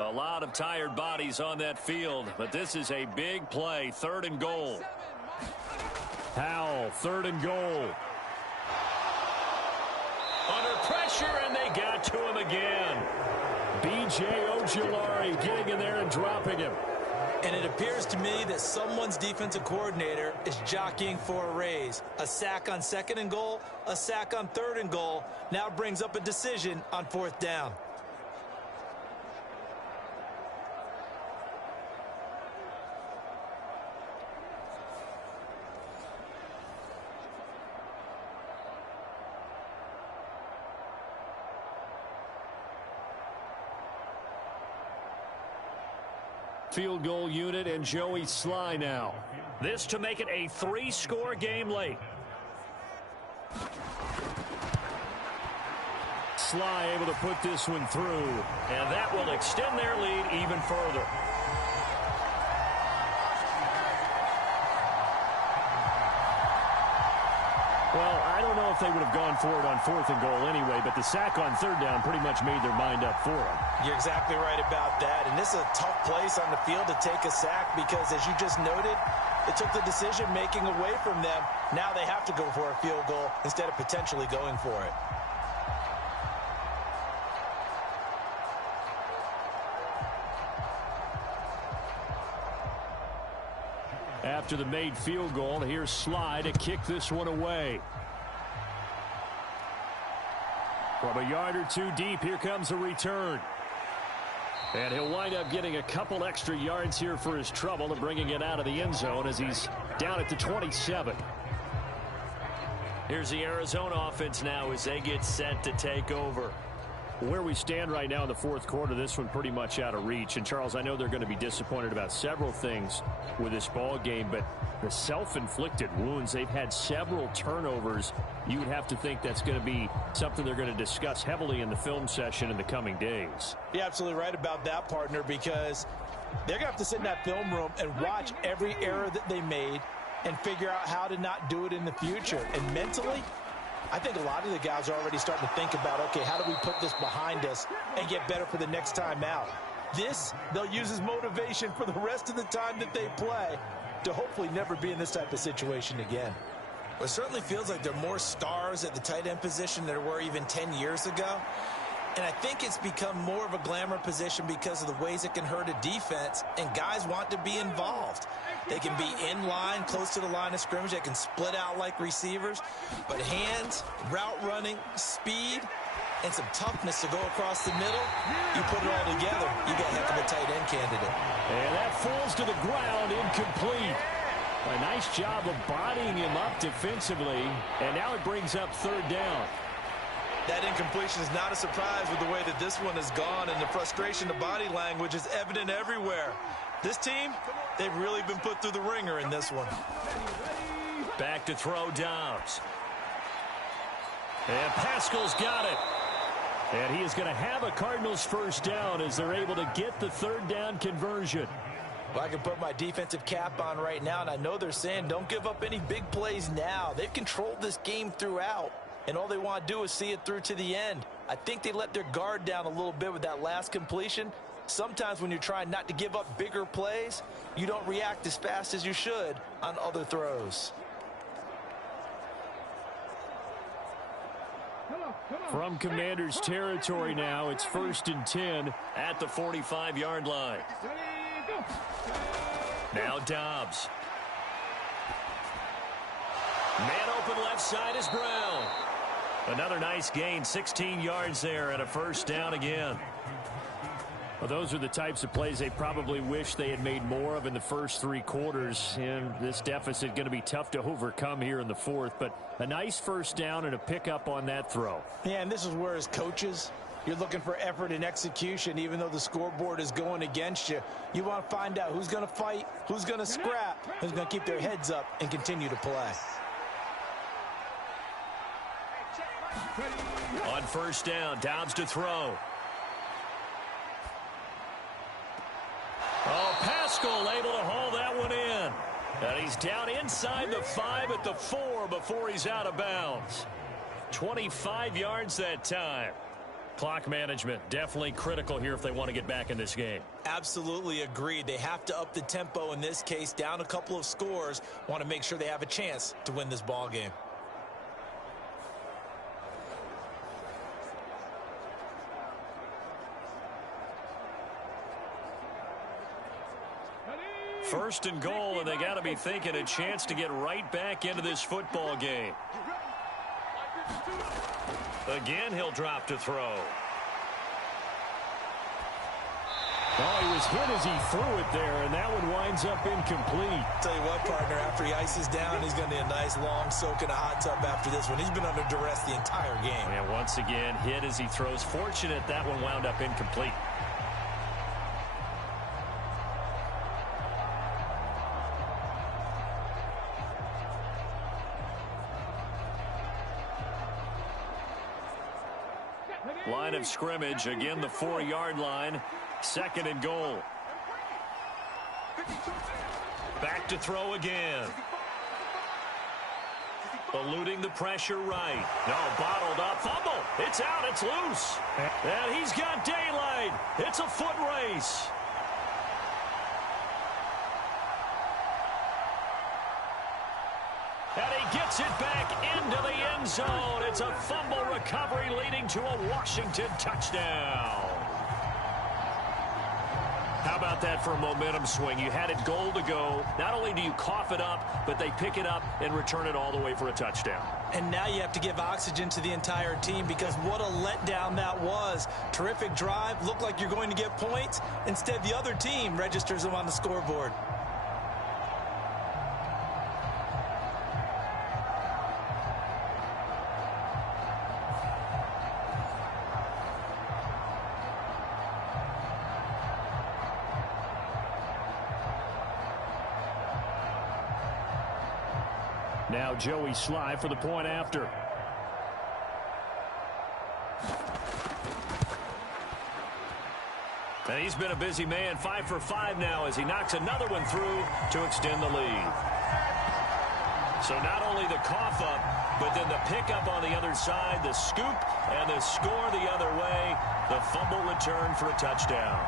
A lot of tired bodies on that field, but this is a big play. 3rd and goal. Howell, 3rd and goal. Under pressure, and they got to him again. B.J. Ojulari getting in there and dropping him. And it appears to me that someone's defensive coordinator is jockeying for a raise. A sack on 2nd and goal, a sack on 3rd and goal. Now brings up a decision on 4th down. Field goal unit and Joey Sly now. This to make it a 3-score game late. Sly able to put this one through. And that will extend their lead even further. Well, I don't know if they would have gone for it on 4th and goal anyway, but the sack on 3rd down pretty much made their mind up for them. You're exactly right about that. And this is a tough place on the field to take a sack because, as you just noted, it took the decision-making away from them. Now they have to go for a field goal instead of potentially going for it. After the made field goal, here's Sly to kick this one away. From a yard or 2 deep, here comes a return. And he'll wind up getting a couple extra yards here for his trouble and bringing it out of the end zone as he's down at the 27. Here's the Arizona offense now as they get set to take over. Where we stand right now in the fourth quarter, this one pretty much out of reach. And, Charles, I know they're going to be disappointed about several things with this ball game, but the self-inflicted wounds, they've had several turnovers. You would have to think that's going to be something they're going to discuss heavily in the film session in the coming days. You're absolutely right about that, partner, because they're going to have to sit in that film room and watch every error that they made and figure out how to not do it in the future. And mentally, I think a lot of the guys are already starting to think about, okay, how do we put this behind us and get better for the next time out? This, they'll use as motivation for the rest of the time that they play to hopefully never be in this type of situation again. Well, it certainly feels like there are more stars at the tight end position than there were even 10 years ago. And I think it's become more of a glamour position because of the ways it can hurt a defense, and guys want to be involved. They can be in line, close to the line of scrimmage. They can split out like receivers. But hands, route running, speed, and some toughness to go across the middle, you put it all together, you got a heck of a tight end candidate. And that falls to the ground, incomplete. A nice job of bodying him up defensively, and now it brings up third down. That incompletion is not a surprise with the way that this one has gone, and the frustration, the body language is evident everywhere. This team, they've really been put through the ringer in this one. Back to throw, Dobbs. And Pascal's got it. And he is going to have a Cardinals first down as they're able to get the third down conversion. Well, I can put my defensive cap on right now, and I know they're saying don't give up any big plays now. They've controlled this game throughout, and all they want to do is see it through to the end. I think they let their guard down a little bit with that last completion. Sometimes when you're trying not to give up bigger plays, you don't react as fast as you should on other throws. From Commanders territory now, it's 1st and 10 at the 45-yard line. Now Dobbs. Man open left side is Brown. Another nice gain, 16 yards there and a first down again. Well, those are the types of plays they probably wish they had made more of in the first three quarters. And this deficit going to be tough to overcome here in the fourth. But a nice first down and a pickup on that throw. Yeah, and this is where as coaches, you're looking for effort and execution. Even though the scoreboard is going against you, you want to find out who's going to fight, who's going to scrap, who's going to keep their heads up and continue to play. On first down, Dobbs to throw. Oh, Pascal able to haul that one in. And he's down inside the 5 at the 4 before he's out of bounds. 25 yards that time. Clock management definitely critical here if they want to get back in this game. Absolutely agreed. They have to up the tempo in this case, down a couple of scores. Want to make sure they have a chance to win this ball game. First and goal, and they got to be thinking a chance to get right back into this football game. Again, he'll drop to throw. Oh, he was hit as he threw it there, and that one winds up incomplete. Tell you what, partner, after he ices down, he's going to need a nice long soak in a hot tub after this one. He's been under duress the entire game. And once again, hit as he throws. Fortunate that one wound up incomplete. Line of scrimmage, again the 4-yard line, 2nd and goal. Back to throw again. Eluding the pressure right. No, bottled up, fumble. It's out, it's loose. And he's got daylight. It's a foot race. And he gets it back into the end zone. It's a fumble recovery leading to a Washington touchdown. How about that for a momentum swing? You had it goal to go. Not only do you cough it up, but they pick it up and return it all the way for a touchdown. And now you have to give oxygen to the entire team because what a letdown that was. Terrific drive. Looked like you're going to get points. Instead, the other team registers them on the scoreboard. Now Joey Sly for the point after. And he's been a busy man, 5 for 5 now as he knocks another one through to extend the lead. So not only the cough up, but then the pickup on the other side, the scoop, and the score the other way, the fumble return for a touchdown.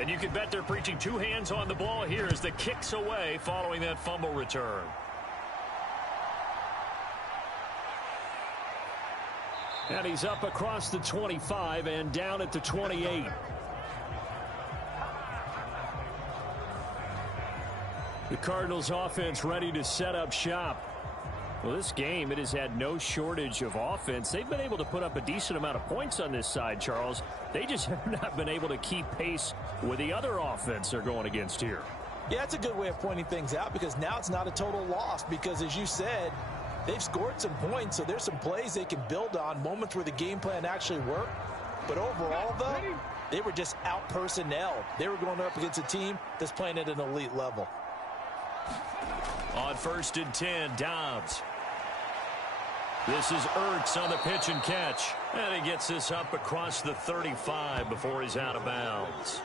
And you can bet they're preaching two hands on the ball here as the kick's away following that fumble return. And he's up across the 25 and down at the 28. The Cardinals offense ready to set up shop. Well, this game, it has had no shortage of offense. They've been able to put up a decent amount of points on this side, Charles. They just have not been able to keep pace with the other offense they're going against here. Yeah, that's a good way of pointing things out because now it's not a total loss because, as you said, they've scored some points, so there's some plays they can build on, moments where the game plan actually worked. But overall, though, they were just out-personnelled. They were going up against a team that's playing at an elite level. On 1st and 10, Dobbs. This is Ertz on the pitch and catch. And he gets this up across the 35 before he's out of bounds.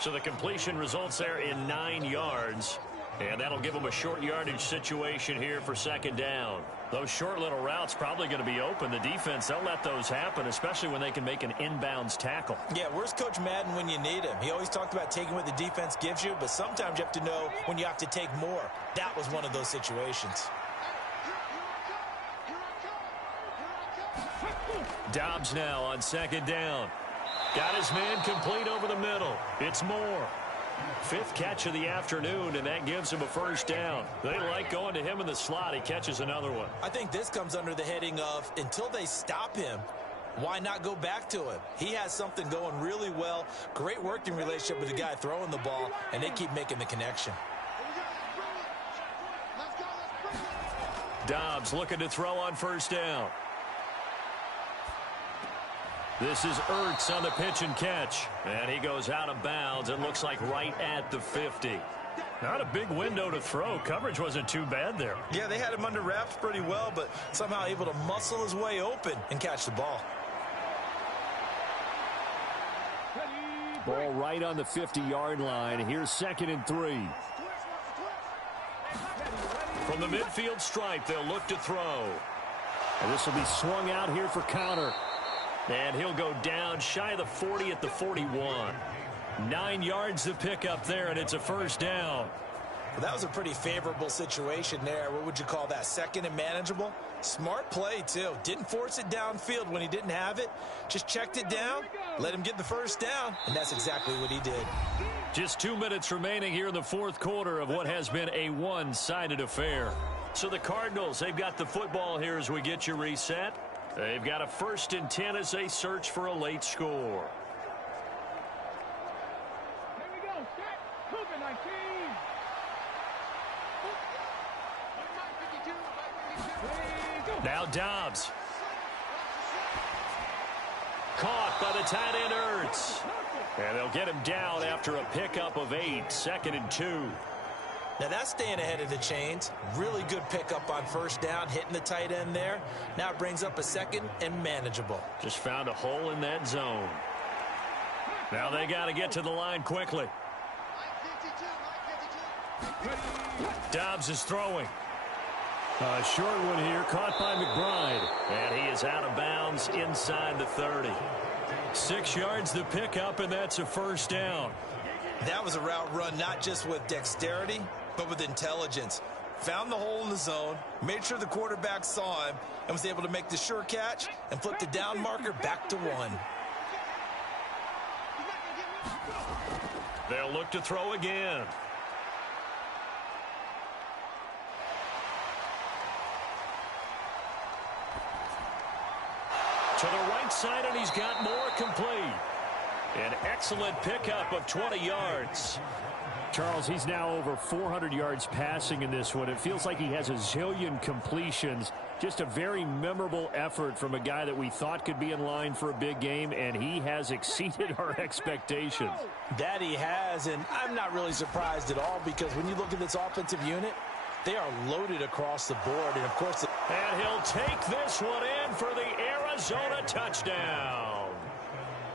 So the completion results there in 9 yards. And that'll give him a short yardage situation here for 2nd down. Those short little routes probably going to be open. The defense, they'll let those happen, especially when they can make an inbounds tackle. Yeah, where's Coach Madden when you need him? He always talked about taking what the defense gives you, but sometimes you have to know when you have to take more. That was one of those situations. Dobbs now on 2nd down. Got his man complete over the middle. It's Moore. 5th catch of the afternoon, and that gives him a 1st down. They like going to him in the slot. He catches another one. I think this comes under the heading of until they stop him, why not go back to him? He has something going really well. Great working relationship with the guy throwing the ball, and they keep making the connection. Dobbs looking to throw on 1st down. This is Ertz on the pitch and catch. And he goes out of bounds. It looks like right at the 50. Not a big window to throw. Coverage wasn't too bad there. Yeah, they had him under wraps pretty well, but somehow able to muscle his way open and catch the ball. Ball right on the 50-yard line. Here's 2nd and 3. From the midfield stripe, they'll look to throw. And this will be swung out here for counter. And he'll go down shy of the 40 at the 41. 9 yards to pick up there, and it's a 1st down. Well, that was a pretty favorable situation there. What would you call that? 2nd and manageable? Smart play, too. Didn't force it downfield when he didn't have it. Just checked it down, let him get the 1st down, and that's exactly what he did. Just 2 minutes remaining here in the 4th quarter of what has been a one-sided affair. So the Cardinals, they've got the football here as we get you reset. They've got a 1st and 10 as they search for a late score. Here we go. Set. Cougar 19. Now Dobbs. Caught by the tight end Ertz. And they'll get him down after a pickup of 8. 2nd and 2. Now that's staying ahead of the chains. Really good pickup on 1st down, hitting the tight end there. Now it brings up a 2nd and manageable. Just found a hole in that zone. Now they got to get to the line quickly. Dobbs is throwing. A short one here, caught by McBride. And he is out of bounds inside the 30. 6 yards to pick up, and that's a 1st down. That was a route run not just with dexterity, but with intelligence. Found the hole in the zone, made sure the quarterback saw him, and was able to make the sure catch and flip the down marker back to 1. They'll look to throw again. To the right side, and he's got more complete. An excellent pickup of 20 yards. Charles, he's now over 400 yards passing in this one. It feels like he has a zillion completions. Just a very memorable effort from a guy that we thought could be in line for a big game, and he has exceeded our expectations. That he has, and I'm not really surprised at all because when you look at this offensive unit, they are loaded across the board. And, of course, and he'll take this one in for the Arizona touchdown.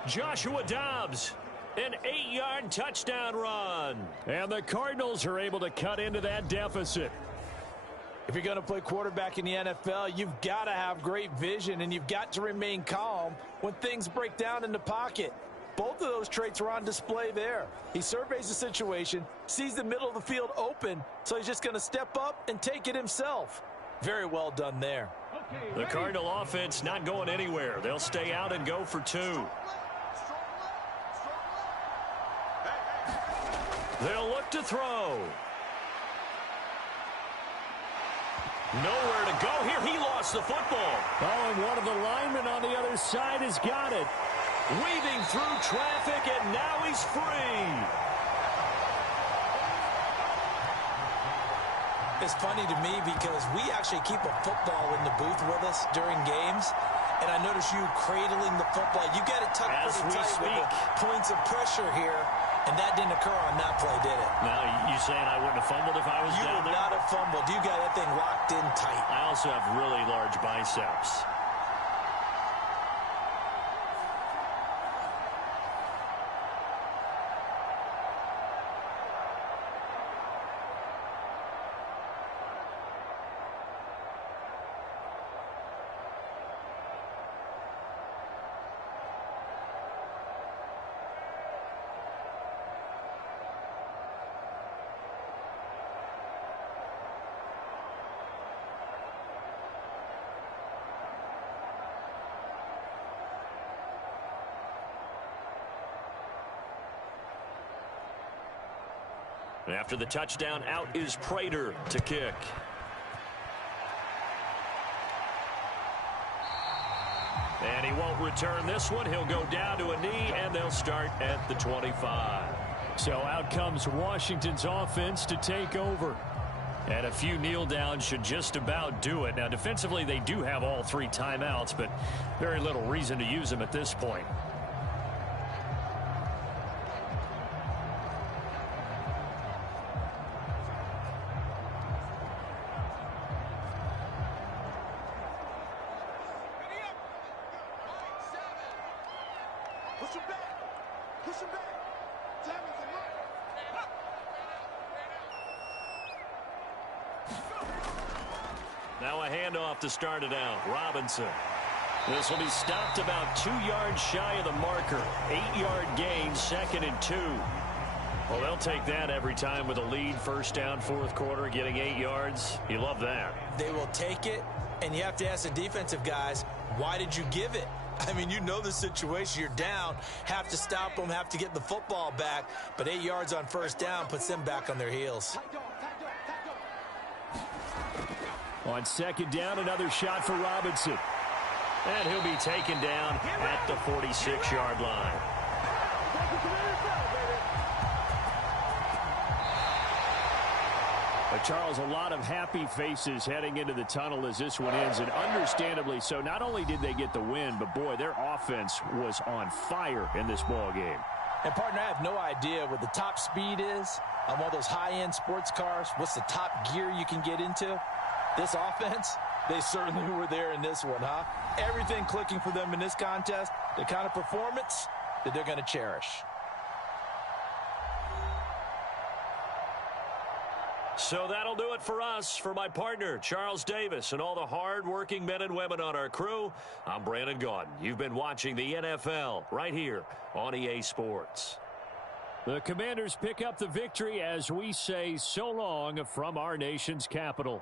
Joshua Dobbs, an 8-yard touchdown run. And the Cardinals are able to cut into that deficit. If you're going to play quarterback in the NFL, you've got to have great vision, and you've got to remain calm when things break down in the pocket. Both of those traits were on display there. He surveys the situation, sees the middle of the field open, so he's just going to step up and take it himself. Very well done there. The Cardinal offense not going anywhere. They'll stay out and go for 2. They'll look to throw. Nowhere to go here. He lost the football. Oh, and one of the linemen on the other side has got it. Weaving through traffic, and now he's free. It's funny to me because we actually keep a football in the booth with us during games, and I notice you cradling the football. You got it tucked pretty tight with the points of pressure here, and that didn't occur on that play, did it? Now, you saying I wouldn't have fumbled if I was down there? You would not have fumbled. You got that thing locked in tight. I also have really large biceps. After the touchdown, out is Prater to kick. And he won't return this one. He'll go down to a knee, and they'll start at the 25. So out comes Washington's offense to take over. And a few kneel downs should just about do it. Now, defensively, they do have all 3 timeouts, but very little reason to use them at this point. Now a handoff to start it out. Robinson. This will be stopped about 2 yards shy of the marker. 8-yard gain, 2nd and 2. Well, they'll take that every time with a lead. First down, 4th quarter, getting 8 yards. You love that. They will take it, and you have to ask the defensive guys, why did you give it? I mean, you know the situation. You're down, have to stop them, have to get the football back. But 8 yards on first down puts them back on their heels. On 2nd down, another shot for Robinson. And he'll be taken down at the 46-yard line. But Charles, a lot of happy faces heading into the tunnel as this one ends, and understandably so. Not only did they get the win, but boy, their offense was on fire in this ball game. And partner, I have no idea what the top speed is on one of those high-end sports cars. What's the top gear you can get into? This offense, they certainly were there in this one, huh? Everything clicking for them in this contest, the kind of performance that they're going to cherish. So that'll do it for us. For my partner, Charles Davis, and all the hard-working men and women on our crew, I'm Brandon Gaudin. You've been watching the NFL right here on EA Sports. The Commanders pick up the victory as we say so long from our nation's capital.